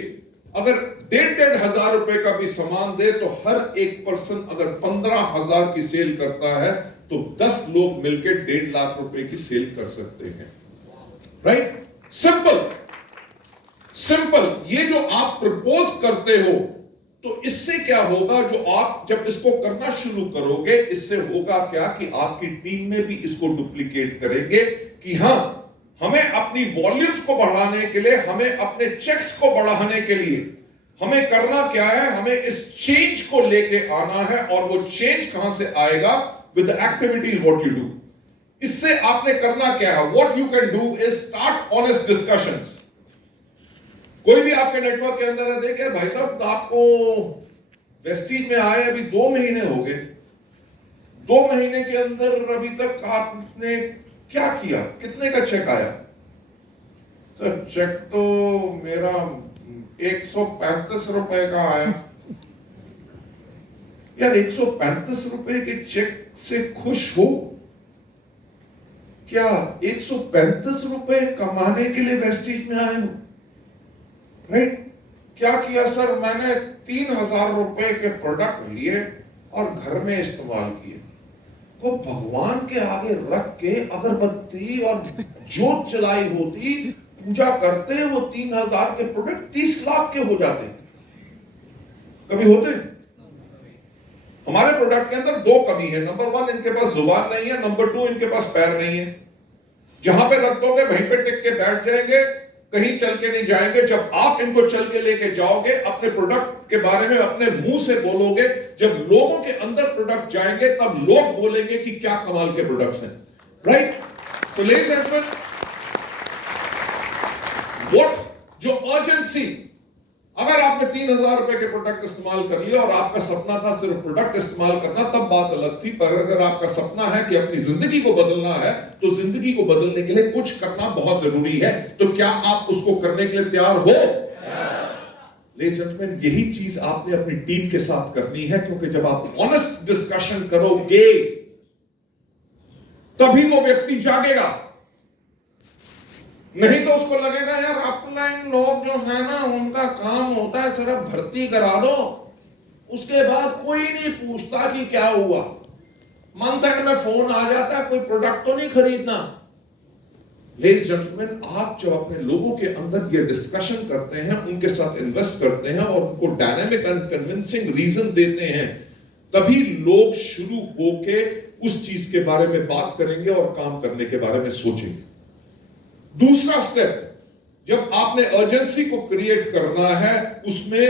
अगर 1,500 हजार रुपए का भी सामान दे, तो हर एक पर्सन अगर 15,000 की सेल करता है तो 10 लोग मिलकर 1.5 लाख रुपए की सेल कर सकते हैं, राइट? Simple simple. ये जो आप प्रपोज करते हो, तो इससे क्या होगा, जो आप जब इसको करना शुरू करोगे, इससे होगा क्या कि आपकी टीम में भी इसको डुप्लीकेट करेंगे कि हां, हमें अपनी वॉल्यूम्स को बढ़ाने के लिए, हमें अपने चेक्स को बढ़ाने के लिए हमें करना क्या है, हमें इस चेंज को लेके आना है। और वो चेंज कहां से आएगा? With the activities what you do. इससे आपने करना क्या है, what you can do is start honest discussions. कोई भी आपके नेटवर्क के अंदर है, देखे भाई साहब आपको वेस्टीज में आए अभी 2 महीने हो गए, 2 महीने के अंदर अभी तक आपने क्या किया, कितने का चेक आया? सर चेक तो मेरा 135 रुपए का आया। यार 135 रुपए के चेक से खुश हो क्या? 135 रुपए कमाने के लिए वेस्टीज में आए हो, राइट? क्या किया सर? मैंने 3,000 रुपए के प्रोडक्ट लिए और घर में इस्तेमाल किए। को भगवान के आगे रख के अगरबत्ती और जोत जलाई होती, पूजा करते, वो 3,000 के प्रोडक्ट 30 लाख के हो जाते। कभी होते? हमारे प्रोडक्ट के अंदर दो कमी है। नंबर 1, इनके पास जुबान नहीं है। नंबर 2, इनके पास पैर नहीं है। जहां पे रख दोगे वहीं पे टिक के बैठ जाएंगे, कहीं चल के नहीं जाएंगे। जब आप इनको चल के लेके जाओगे, अपने प्रोडक्ट के बारे में अपने मुंह से बोलोगे, जब लोगों के अंदर प्रोडक्ट जाएंगे तब लोग बोलेंगे कि क्या कमाल के प्रोडक्ट्स हैं। राइट? तो लेडीज एंड जेंटलमैन, व्हाट जो अर्जेंसी, अगर आपने 3,000 रुपए के प्रोडक्ट इस्तेमाल कर लिया और आपका सपना था सिर्फ प्रोडक्ट इस्तेमाल करना, तब बात अलग थी। पर अगर आपका सपना है कि अपनी जिंदगी को बदलना है, तो जिंदगी को बदलने के लिए कुछ करना बहुत जरूरी है। तो क्या आप उसको करने के लिए तैयार हो? लेडीज एंड जेंटलमैन, यही चीज आपने अपनी टीम के साथ करनी है, क्योंकि जब आप ऑनेस्ट डिस्कशन करोगे तभी वो व्यक्ति जागेगा। नहीं तो उसको लगेगा यार अपलाइन लोग जो है ना, उनका काम होता है सिर्फ भर्ती करा दो, उसके बाद कोई नहीं पूछता कि क्या हुआ। मंथ एंड में फोन आ जाता है, कोई प्रोडक्ट तो नहीं खरीदना। लेडीज जेंटलमैन, आप जब अपने लोगों के अंदर ये डिस्कशन करते हैं, उनके साथ इन्वेस्ट करते हैं और उनको डायनामिक एंड कन्विंसिंग रीजन देते हैं, तभी लोग शुरू होके उस चीज के बारे में बात करेंगे और काम करने के बारे में सोचेंगे। दूसरा स्टेप, जब आपने अर्जेंसी को क्रिएट करना है, उसमें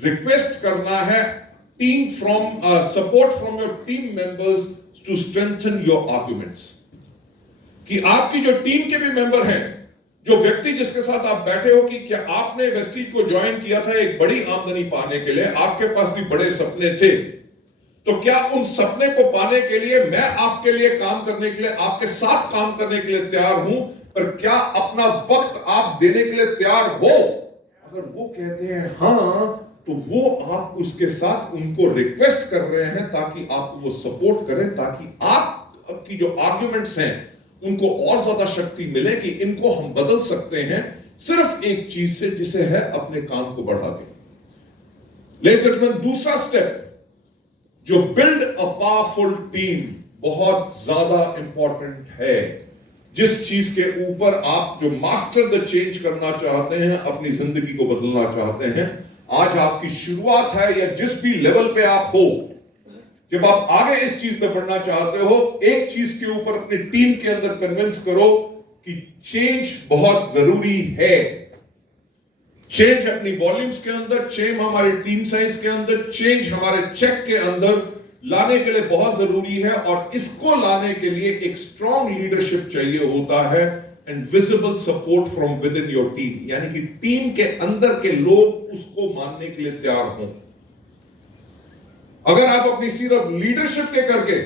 रिक्वेस्ट करना है team from support from your team members to strengthen your arguments. कि आपकी जो टीम के भी मेंबर हैं, जो व्यक्ति जिसके साथ आप बैठे हो, कि क्या आपने वेस्टीज को ज्वाइन किया था एक बड़ी आमदनी पाने के लिए, आपके पास भी बड़े सपने थे, तो क्या उन सपने को पाने के लिए मैं आपके लिए काम करने के लिए, आपके साथ काम करने के लिए तैयार हूं, पर क्या अपना वक्त आप देने के लिए तैयार हो? अगर वो कहते हैं हां, तो वो आप उसके साथ उनको रिक्वेस्ट कर रहे हैं ताकि आपको वो सपोर्ट करें, ताकि आपकी जो आर्गुमेंट्स हैं उनको और ज्यादा शक्ति मिले कि इनको हम बदल सकते हैं सिर्फ एक चीज से, जिसे है अपने काम को बढ़ा के। लेडीज एंड जेंटलमैन, दूसरा स्टेप जो बिल्ड अ पावरफुल टीम, बहुत ज्यादा इंपॉर्टेंट है। जिस चीज के ऊपर आप जो मास्टर द चेंज करना चाहते हैं, अपनी जिंदगी को बदलना चाहते हैं, आज आपकी शुरुआत है, या जिस भी लेवल पे आप हो, जब आप आगे इस चीज में बढ़ना चाहते हो, एक चीज के ऊपर अपनी टीम के अंदर कन्विंस करो कि चेंज बहुत जरूरी है। चेंज अपनी वॉल्यूम्स के अंदर, चेंज हमारे टीम साइज के अंदर, चेंज हमारे चेक के अंदर लाने के लिए बहुत जरूरी है। और इसको लाने के लिए एक स्ट्रॉन्ग लीडरशिप चाहिए होता है, and visible support from with in your team, यानी कि टीम के अंदर के लोग उसको मानने के लिए तैयार हों। अगर आप अपनी सिर्फ लीडरशिप के करके,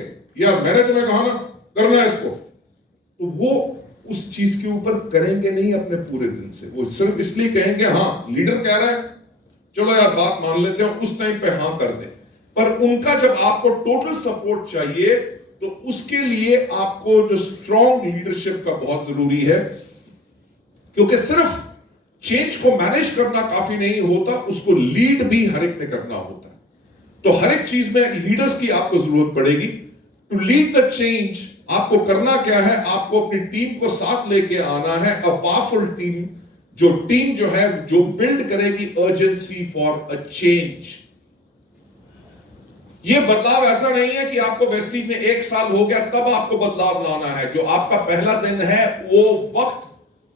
या मैंने तुम्हें कहा ना करना है इसको, तो वो उस चीज के ऊपर करेंगे नहीं अपने पूरे दिन से। वो सिर्फ इसलिए कहेंगे हां लीडर कह रहा है, चलो यार बात मान लेते हैं, उस टाइम पे हां कर दें। पर उनका जब आपको टोटल सपोर्ट चाहिए, तो उसके लिए आपको जो स्ट्रॉन्ग लीडरशिप का बहुत जरूरी है, क्योंकि सिर्फ चेंज को मैनेज करना काफी नहीं होता, उसको लीड भी हर एक ने करना होता है। तो हर एक चीज में लीडर्स की आपको जरूरत पड़ेगी। टू लीड द चेंज, आपको करना क्या है, आपको अपनी टीम को साथ लेके आना है। अ पावरफुल टीम, जो है जो बिल्ड करेगी अर्जेंसी फॉर अ चेंज। ये बदलाव ऐसा नहीं है कि आपको वेस्टीज में 1 साल हो गया तब आपको बदलाव लाना है। जो आपका पहला दिन है, वो वक्त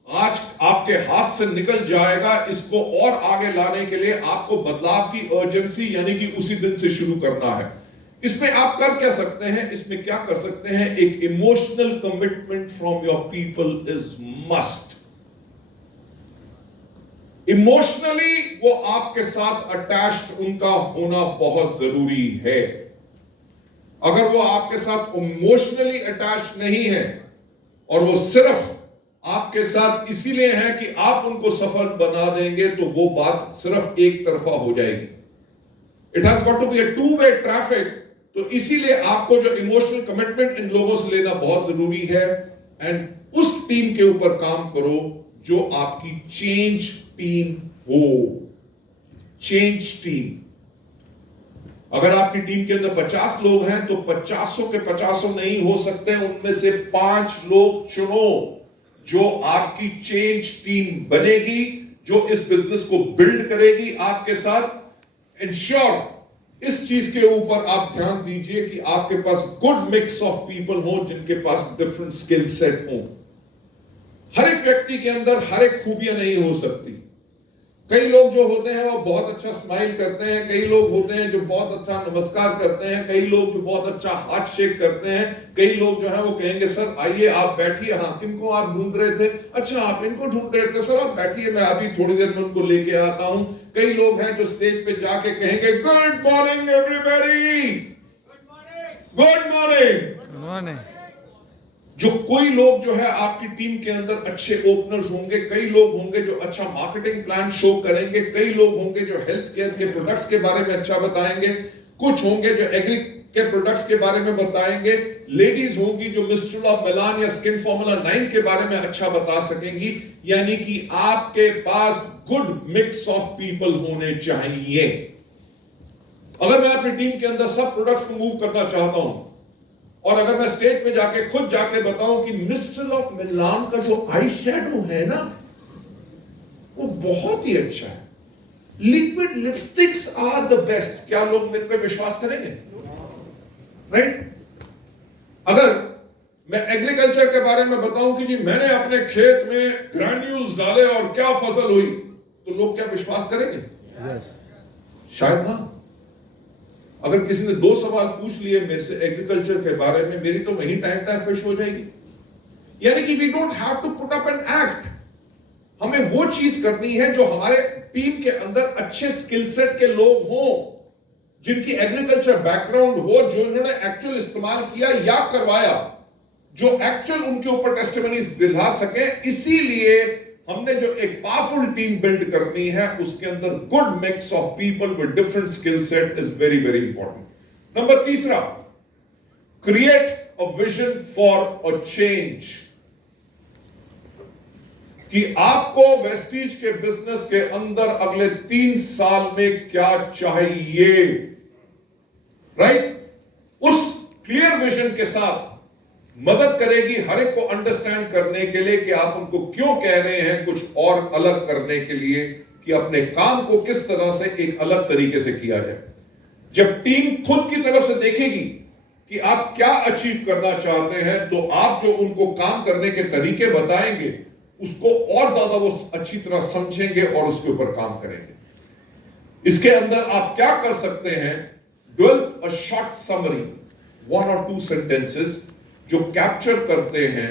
आज आपके हाथ से निकल जाएगा। इसको और आगे लाने के लिए आपको बदलाव की अर्जेंसी, यानी कि उसी दिन से शुरू करना है। इसमें आप कर क्या सकते हैं? इसमें क्या कर सकते हैं? एक emotional commitment from your people is must. Emotionally वो आपके साथ अटैच्ड उनका होना बहुत जरूरी है। अगर वो आपके साथ इमोशनली अटैच नहीं है और वो सिर्फ आपके साथ इसीलिए है कि आप उनको सफल बना देंगे, तो वो बात सिर्फ एक तरफा हो जाएगी। It has got to be a two way traffic. तो इसीलिए आपको जो इमोशनल कमिटमेंट इन लोगों से लेना बहुत जरूरी है। एंड उस टीम के ऊपर काम करो जो आपकी चेंज टीम हो। Change team. अगर आपकी टीम के अंदर 50 लोग हैं तो 50 के 50 नहीं हो सकते, उनमें से 5 लोग चुनो जो आपकी चेंज टीम बनेगी, जो इस बिजनेस को बिल्ड करेगी आपके साथ। इंश्योर इस चीज के ऊपर आप ध्यान दीजिए कि आपके पास गुड मिक्स ऑफ पीपल हो जिनके पास डिफरेंट स्किल सेट हो। हर एक व्यक्ति के अंदर हर एक खूबियां नहीं हो सकती। कई लोग जो होते हैं वो बहुत अच्छा स्माइल करते हैं, कई लोग होते हैं जो बहुत अच्छा नमस्कार करते हैं, कई लोग जो बहुत अच्छा हाथ शेक करते हैं, कई लोग जो है वो कहेंगे सर आइए आप बैठिए, हाँ किनको आप ढूंढ रहे थे, अच्छा आप इनको ढूंढ रहे थे, सर आप बैठिए मैं अभी थोड़ी देर में उनको लेके आता हूं। कई लोग हैं जो स्टेज पे जाके कहेंगे good morning everybody, good morning. Morning. जो कोई लोग जो है आपकी टीम के अंदर अच्छे ओपनर्स होंगे, कई लोग होंगे जो अच्छा मार्केटिंग प्लान शो करेंगे, कई लोग होंगे जो हेल्थ केयर के प्रोडक्ट्स के बारे में अच्छा बताएंगे, कुछ होंगे जो एग्री के प्रोडक्ट्स के बारे में बताएंगे, लेडीज होंगी जो मिस्टर ऑफ मिलान या स्किन फार्मूला 9 के बारे में अच्छा बता सकेंगी। यानी कि आपके पास गुड मिक्स ऑफ पीपल होने चाहिए। अगर मैं अपनी टीम के अंदर सब प्रोडक्ट्स को मूव करना चाहता हूं और अगर मैं स्टेज पे जाके खुद जाके बताऊं कि मिस्टर ऑफ मिलान का जो आई शेडो है ना वो बहुत ही अच्छा है, liquid lipsticks are the best, क्या लोग मेरे पे विश्वास करेंगे? राइट? अगर मैं एग्रीकल्चर के बारे में बताऊं कि जी मैंने अपने खेत में ग्रैन्यूल्स डाले और क्या फसल हुई, तो लोग क्या विश्वास करेंगे? शायद ना। अगर किसी ने 2 सवाल पूछ लिए मेरे से एग्रीकल्चर के बारे में, मेरी तो वही टाइम फिश हो जाएगी। यानी कि we don't have to put up an act. हमें वो चीज करनी है जो हमारे टीम के अंदर अच्छे स्किल सेट के लोग हों, जिनकी एग्रीकल्चर बैकग्राउंड हो, जो इन्होंने एक्चुअल इस्तेमाल किया या करवाया, जो एक्चुअल उनके ऊपर टेस्टिमनीज दिला सके। इसीलिए हमने जो एक पावरफुल टीम बिल्ड करनी है उसके अंदर good mix of people with different skill set is very very important. Number तीसरा, create a vision for a change. कि आपको वेस्टीज के बिजनेस के अंदर अगले 3 साल में क्या चाहिए, राइट? उस क्लियर विजन के साथ मदद करेगी हर एक को अंडरस्टैंड करने के लिए कि आप उनको क्यों कह रहे हैं कुछ और अलग करने के लिए, कि अपने काम को किस तरह से एक अलग तरीके से किया जाए। जब टीम खुद की तरफ से देखेगी कि आप क्या अचीव करना चाहते हैं, तो आप जो उनको काम करने के तरीके बताएंगे उसको और ज्यादा वो अच्छी तरह समझेंगे और उसके ऊपर काम करेंगे। इसके अंदर आप क्या कर सकते हैं, develop a short summary, 1 or 2 sentences जो कैप्चर करते हैं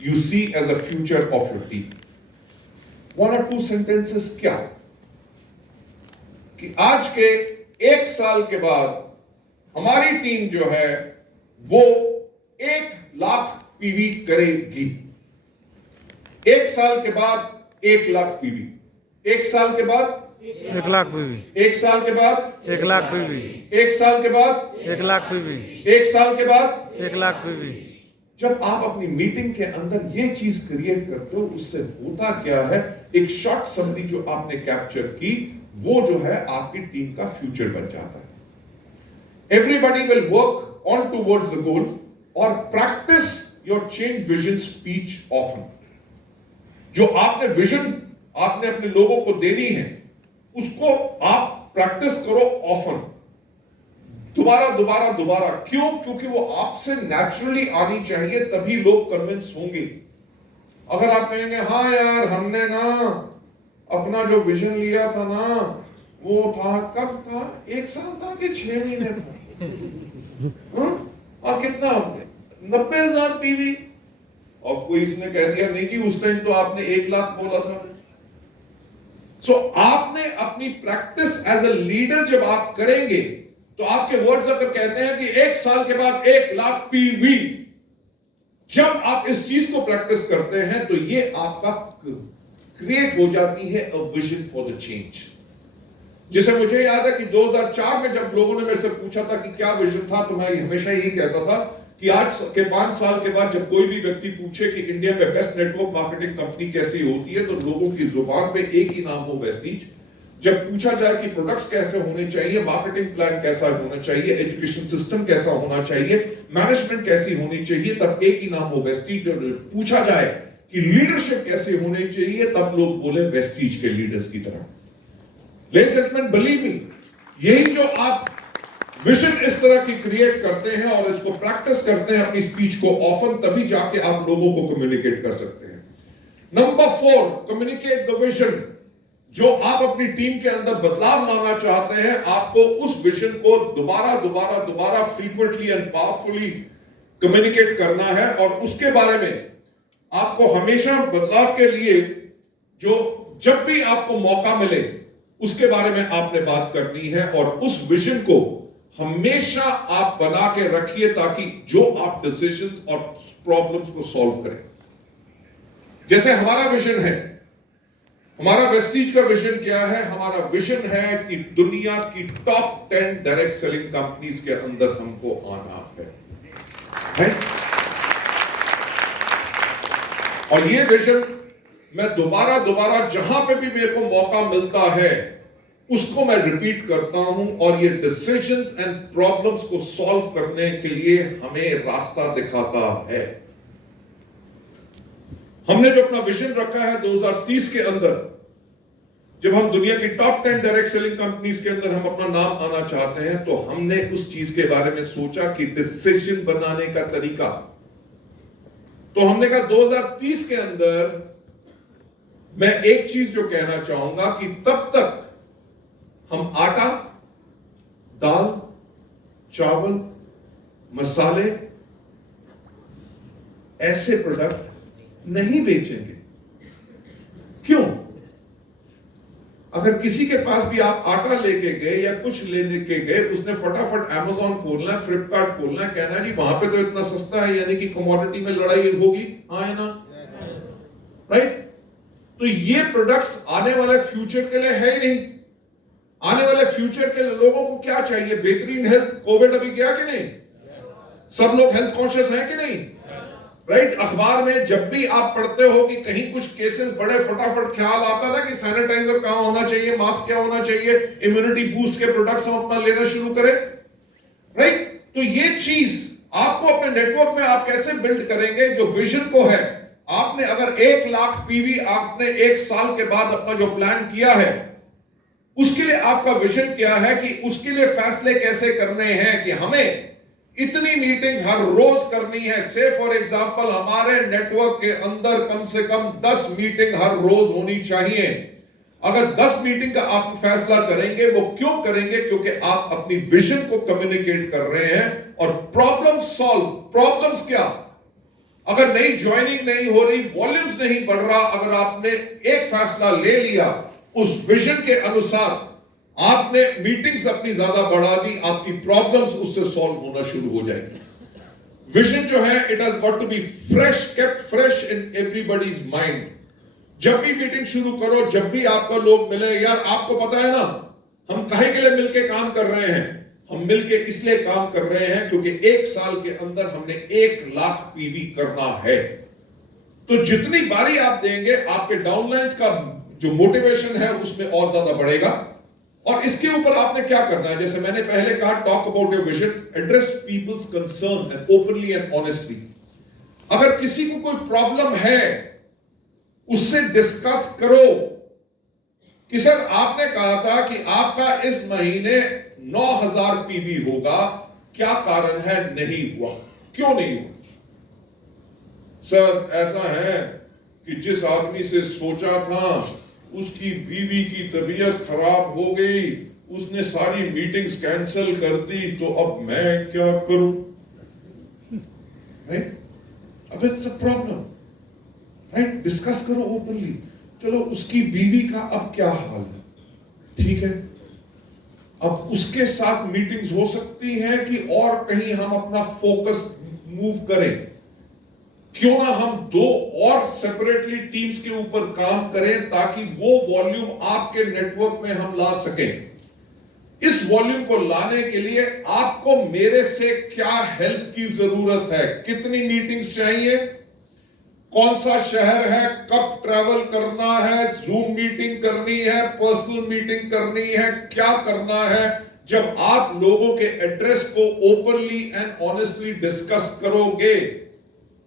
you see as a future of your team. 1 or 2 sentences क्या, कि आज के 1 साल के बाद हमारी टीम जो है वो 1 लाख पीवी करेगी। 1 साल के बाद 1 लाख पीवी, 1 साल के बाद 1 लाख पीवी, 1 साल के बाद 1 लाख पीवी, 1 साल के बाद 1 लाख पीवी, 1 साल के बाद 1 लाख पीवी। जब आप अपनी मीटिंग के अंदर ये चीज क्रिएट करते हो, उससे होता क्या है, एक शॉर्ट समरी जो आपने कैप्चर की वो जो है आपकी टीम का फ्यूचर बन जाता है। Everybody will work on towards the goal और practice your change vision speech often. जो आपने विजन आपने अपने लोगों को देनी है उसको आप प्रैक्टिस करो ऑफन, दोबारा दोबारा दोबारा। क्यों? क्योंकि वो आपसे नेचुरली आनी चाहिए, तभी लोग कन्विंस होंगे। अगर आप कहेंगे हाँ यार हमने ना अपना जो विजन लिया था ना वो था, कब था, 1 साल था कि 6 महीने था, और कितना 90,000 पीवी, और कोई इसने कह दिया नहीं कि उस टाइम तो आपने 1 लाख बोला था। सो आपने अपनी प्रैक्टिस एज अ लीडर जब आप करेंगे तो आपके वर्ड्स अगर कहते हैं कि 1 साल के बाद 1 लाख पीवी, जब आप इस चीज को प्रैक्टिस करते हैं तो ये आपका क्रिएट हो जाती है अ विजन फॉर द चेंज। जैसे मुझे याद है कि 2004 में जब लोगों ने मेरे से पूछा था कि क्या विजन था, तो मैं हमेशा यही कहता था कि आज के 5 साल के बाद जब कोई भी व्यक्ति पूछे कि इंडिया में बेस्ट नेटवर्क मार्केटिंग कंपनी कैसी होती है, तो लोगों की जुबान पे एक ही नाम हो, वेस्टीज। जब पूछा जाए कि प्रोडक्ट्स कैसे होने चाहिए, मार्केटिंग प्लान कैसा होना चाहिए, एजुकेशन सिस्टम कैसा होना चाहिए, मैनेजमेंट कैसी होनी चाहिए, तब एक ही नाम हो वेस्टीज। पूछा जाए कि लीडरशिप कैसे होनी चाहिए, तब लोग बोले वेस्टीज के लीडर्स की तरह। Ladies and gentleman, believe me, यही जो आप विजन इस तरह की क्रिएट करते हैं और इसको प्रैक्टिस करते हैं अपनी स्पीच को ऑफन, तभी जाके आप लोगों को कम्युनिकेट कर सकते हैं। Number 4, communicate the vision. जो आप अपनी टीम के अंदर बदलाव लाना चाहते हैं, आपको उस विजन को दोबारा फ्रीक्वेंटली एंड पावरफुली कम्युनिकेट करना है। और उसके बारे में आपको हमेशा बदलाव के लिए जब भी आपको मौका मिले उसके बारे में आपने बात करनी है, और उस विजन को हमेशा आप बना के रखिए ताकि जो आप डिसीजंस और प्रॉब्लम्स को सॉल्व करें। जैसे हमारा विजन है, हमारा वेस्टीज का विजन क्या है? हमारा विजन है कि दुनिया की टॉप 10 डायरेक्ट सेलिंग कंपनीज के अंदर हमको आना है? और ये विजन मैं दोबारा जहां पे भी मेरे को मौका मिलता है उसको मैं रिपीट करता हूं, और ये डिसीजंस एंड प्रॉब्लम्स को सॉल्व करने के लिए हमें रास्ता दिखाता है। हमने जो अपना विजन रखा है 2030 के अंदर, जब हम दुनिया की टॉप 10 डायरेक्ट सेलिंग कंपनीज के अंदर हम अपना नाम आना चाहते हैं, तो हमने उस चीज के बारे में सोचा कि डिसीजन बनाने का तरीका। तो हमने कहा 2030 के अंदर मैं एक चीज जो कहना चाहूंगा कि तब तक हम आटा, दाल, चावल, मसाले ऐसे प्रोडक्ट नहीं बेचेंगे। क्यों? अगर किसी के पास भी आप आटा लेके गए या कुछ लेने के गए, उसने फटाफट Amazon खोलना है, फ्लिपकार्ट खोलना है, कहना है जी वहां पे तो इतना सस्ता है, यानी कि कमोडिटी में लड़ाई होगी। हाँ है ना? राइट? तो ये प्रोडक्ट्स आने वाले फ्यूचर के लिए है ही नहीं। आने वाले फ्यूचर के लोगों को क्या चाहिए? बेहतरीन हेल्थ। कोविड अभी गया कि नहीं? सब लोग हेल्थ कॉन्शियस हैं कि नहीं? राइट? अखबार में जब भी आप पढ़ते हो कि कहीं कुछ केसेस बड़े, फटाफट ख्याल आता ना कि सैनिटाइजर कहां होना चाहिए, मास्क क्या होना चाहिए, इम्यूनिटी बूस्ट के प्रोडक्ट्स हम अपना लेना शुरू करें। राइट? तो ये चीज आपको अपने नेटवर्क में आप कैसे बिल्ड करेंगे? जो विजन को है, आपने अगर 1 लाख पीवी आपने 1 साल के बाद अपना जो प्लान किया है, उसके लिए आपका विजन क्या है कि उसके लिए फैसले कैसे करने हैं कि हमें इतनी मीटिंग्स हर रोज करनी है। से फॉर एग्जांपल हमारे नेटवर्क के अंदर कम से कम 10 मीटिंग हर रोज होनी चाहिए। अगर 10 मीटिंग का आप फैसला करेंगे, वो क्यों करेंगे? क्योंकि आप अपनी विजन को कम्युनिकेट कर रहे हैं। और प्रॉब्लम सॉल्व, प्रॉब्लम्स क्या? अगर नई ज्वाइनिंग नहीं हो रही, वॉल्यूम्स नहीं बढ़ रहा, अगर आपने एक फैसला ले लिया उस विजन के अनुसार, आपने मीटिंग्स अपनी ज्यादा बढ़ा दी, आपकी प्रॉब्लम्स उससे सॉल्व होना शुरू हो जाएंगी। विजन जो है, it has got to be fresh, kept fresh in everybody's mind. जब भी मीटिंग शुरू करो, जब भी आपका लोग मिले, यार आपको पता है ना हम काहे के लिए मिलके काम कर रहे हैं? हम मिलके इसलिए काम कर रहे हैं क्योंकि 1 साल के अंदर हमने 1 लाख पीवी करना है। तो जितनी बारी आप देंगे, आपके डाउनलाइंस का जो मोटिवेशन है उसमें और ज्यादा बढ़ेगा। और इसके ऊपर आपने क्या करना है? जैसे मैंने पहले कहा, talk about your vision, address people's concern and openly and honestly. अगर किसी को कोई प्रॉब्लम है, उससे डिस्कस करो कि सर आपने कहा था कि आपका इस महीने 9000 पीवी होगा, क्या कारण है नहीं हुआ? क्यों नहीं हुआ? सर ऐसा है कि जिस आदमी से सोचा था उसकी बीवी की तबीयत खराब हो गई, उसने सारी मीटिंग्स कैंसिल कर दी, तो अब मैं क्या करूं? राइट? अब it's a problem. Right? Discuss करो ओपनली। चलो उसकी बीवी का अब क्या हाल है, ठीक है, अब उसके साथ मीटिंग्स हो सकती हैं कि और कहीं हम अपना फोकस मूव करें। क्यों ना हम 2 और सेपरेटली टीम्स के ऊपर काम करें ताकि वो वॉल्यूम आपके नेटवर्क में हम ला सकें। इस वॉल्यूम को लाने के लिए आपको मेरे से क्या हेल्प की जरूरत है? कितनी मीटिंग्स चाहिए? कौन सा शहर है, कब ट्रैवल करना है, जूम मीटिंग करनी है, पर्सनल मीटिंग करनी है, क्या करना है। जब आप लोगों के एड्रेस को ओपनली एंड ऑनेस्टली डिस्कस करोगे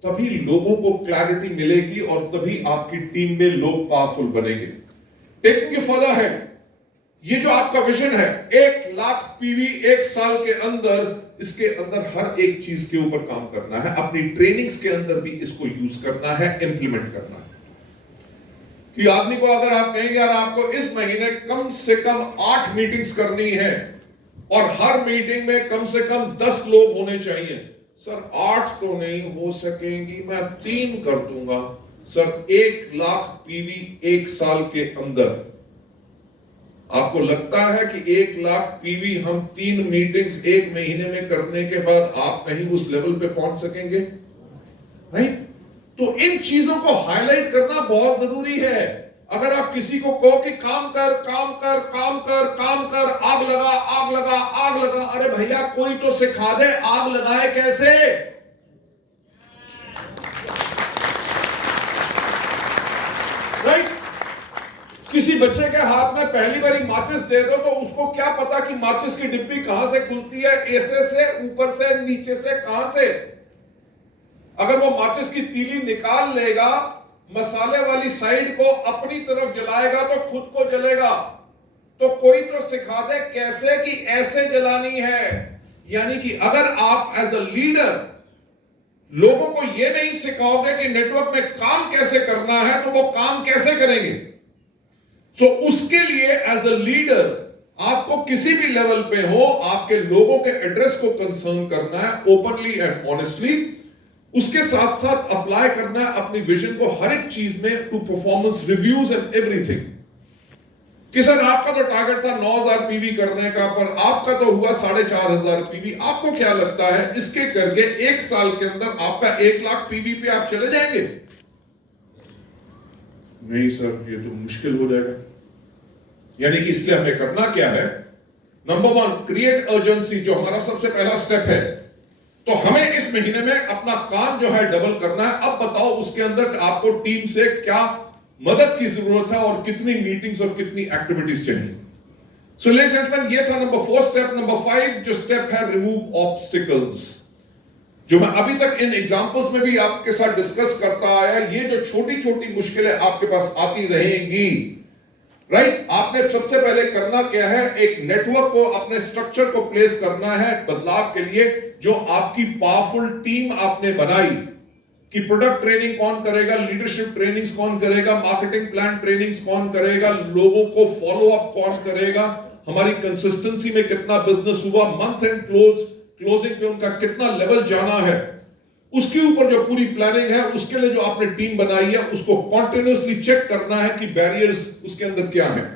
तभी लोगों को क्लैरिटी मिलेगी और तभी आपकी टीम में लोग पावरफुल बनेंगे। टेकिंग यू फर्दर है, ये जो आपका विजन है 1 लाख पीवी 1 साल के अंदर, इसके अंदर हर एक चीज के ऊपर काम करना है, अपनी ट्रेनिंग्स के अंदर भी इसको यूज करना है, इंप्लीमेंट करना है। कि आदमी को अगर आप कहेंगे यार आपको इस महीने कम से कम 8 मीटिंग्स करनी है और हर मीटिंग में कम से कम 10 लोग होने चाहिए, सर 8 तो नहीं हो सकेंगी, मैं 3 कर दूंगा। सर 1 लाख पीवी 1 साल के अंदर, आपको लगता है कि 1 लाख पीवी हम 3 मीटिंग्स 1 महीने में करने के बाद आप कहीं उस लेवल पे पहुंच सकेंगे? नहीं। तो इन चीजों को हाईलाइट करना बहुत जरूरी है। अगर आप किसी को कहो कि काम कर काम कर काम कर काम कर, आग लगा आग लगा आग लगा, अरे भैया कोई तो सिखा दे आग लगाए कैसे। राइट? किसी बच्चे के हाथ में पहली बारी माचिस दे दो तो उसको क्या पता कि माचिस की डिब्बी कहां से खुलती है, ऐसे से, ऊपर से, नीचे से, कहां से। अगर वो माचिस की तीली निकाल लेगा, मसाले वाली साइड को अपनी तरफ जलाएगा तो खुद को जलेगा। तो कोई तो सिखा दे कैसे कि ऐसे जलानी है। यानी कि अगर आप एज अ लीडर लोगों को यह नहीं सिखाओगे कि नेटवर्क में काम कैसे करना है, तो वो काम कैसे करेंगे। सो उसके लिए एज अ लीडर आपको किसी भी लेवल पे हो, आपके लोगों के एड्रेस को कंसर्न करना है ओपनली एंड ऑनेस्टली। उसके साथ साथ अप्लाई करना है अपनी विजन को हर एक चीज में, to performance reviews and everything. कि सर आपका तो टारगेट था 9000 पीवी करने का, पर आपका तो हुआ 4500 पीवी। आपको क्या लगता है इसके करके 1 साल के अंदर आपका 1 लाख पीवी पे आप चले जाएंगे? नहीं सर ये तो मुश्किल हो जाएगा। यानी कि इसलिए हमें करना क्या है, नंबर 1 क्रिएट अर्जेंसी, जो हमारा सबसे पहला स्टेप है। तो हमें इस महीने में अपना काम जो है डबल करना है। अब बताओ उसके अंदर आपको टीम से क्या मदद की जरूरत है और कितनी मीटिंग्स और कितनी एक्टिविटीज चाहिए। सो लेडीज एंड जेंटलमैन, ये था नंबर 4 स्टेप। नंबर 5 जो स्टेप है, रिमूव ऑब्स्टिकल्स, जो मैं अभी तक इन एग्जांपल्स में भी आपके साथ डिस्कस करता आया। ये जो छोटी छोटी मुश्किलें आपके पास आती रहेंगी, राइट? आपने सबसे पहले करना क्या है, एक नेटवर्क को, अपने स्ट्रक्चर को प्लेस करना है बदलाव के लिए। जो आपकी पावरफुल टीम आपने बनाई कि प्रोडक्ट ट्रेनिंग कौन करेगा, लीडरशिप ट्रेनिंग्स कौन करेगा, मार्केटिंग प्लान ट्रेनिंग्स कौन करेगा, लोगों को फॉलो अप कौन करेगा, हमारी कंसिस्टेंसी में कितना बिजनेस हुआ, मंथ एंड क्लोजिंग पे उनका कितना लेवल जाना है, उसके ऊपर जो पूरी प्लानिंग है, उसके लिए जो आपने टीम बनाई है उसको कॉन्टिन्यूअसली चेक करना है कि बैरियर्स उसके अंदर क्या है।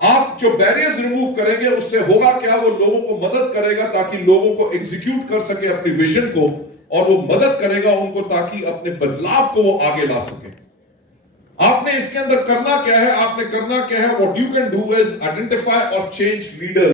आप जो बैरियर्स रिमूव करेंगे उससे होगा क्या, वो लोगों को मदद करेगा ताकि लोगों को एग्जीक्यूट कर सके अपनी विजन को, और वो मदद करेगा उनको ताकि अपने बदलाव को वो आगे ला सके। आपने इसके अंदर करना क्या है, आपने करना क्या है, what you can do is identify और चेंज लीडर्स।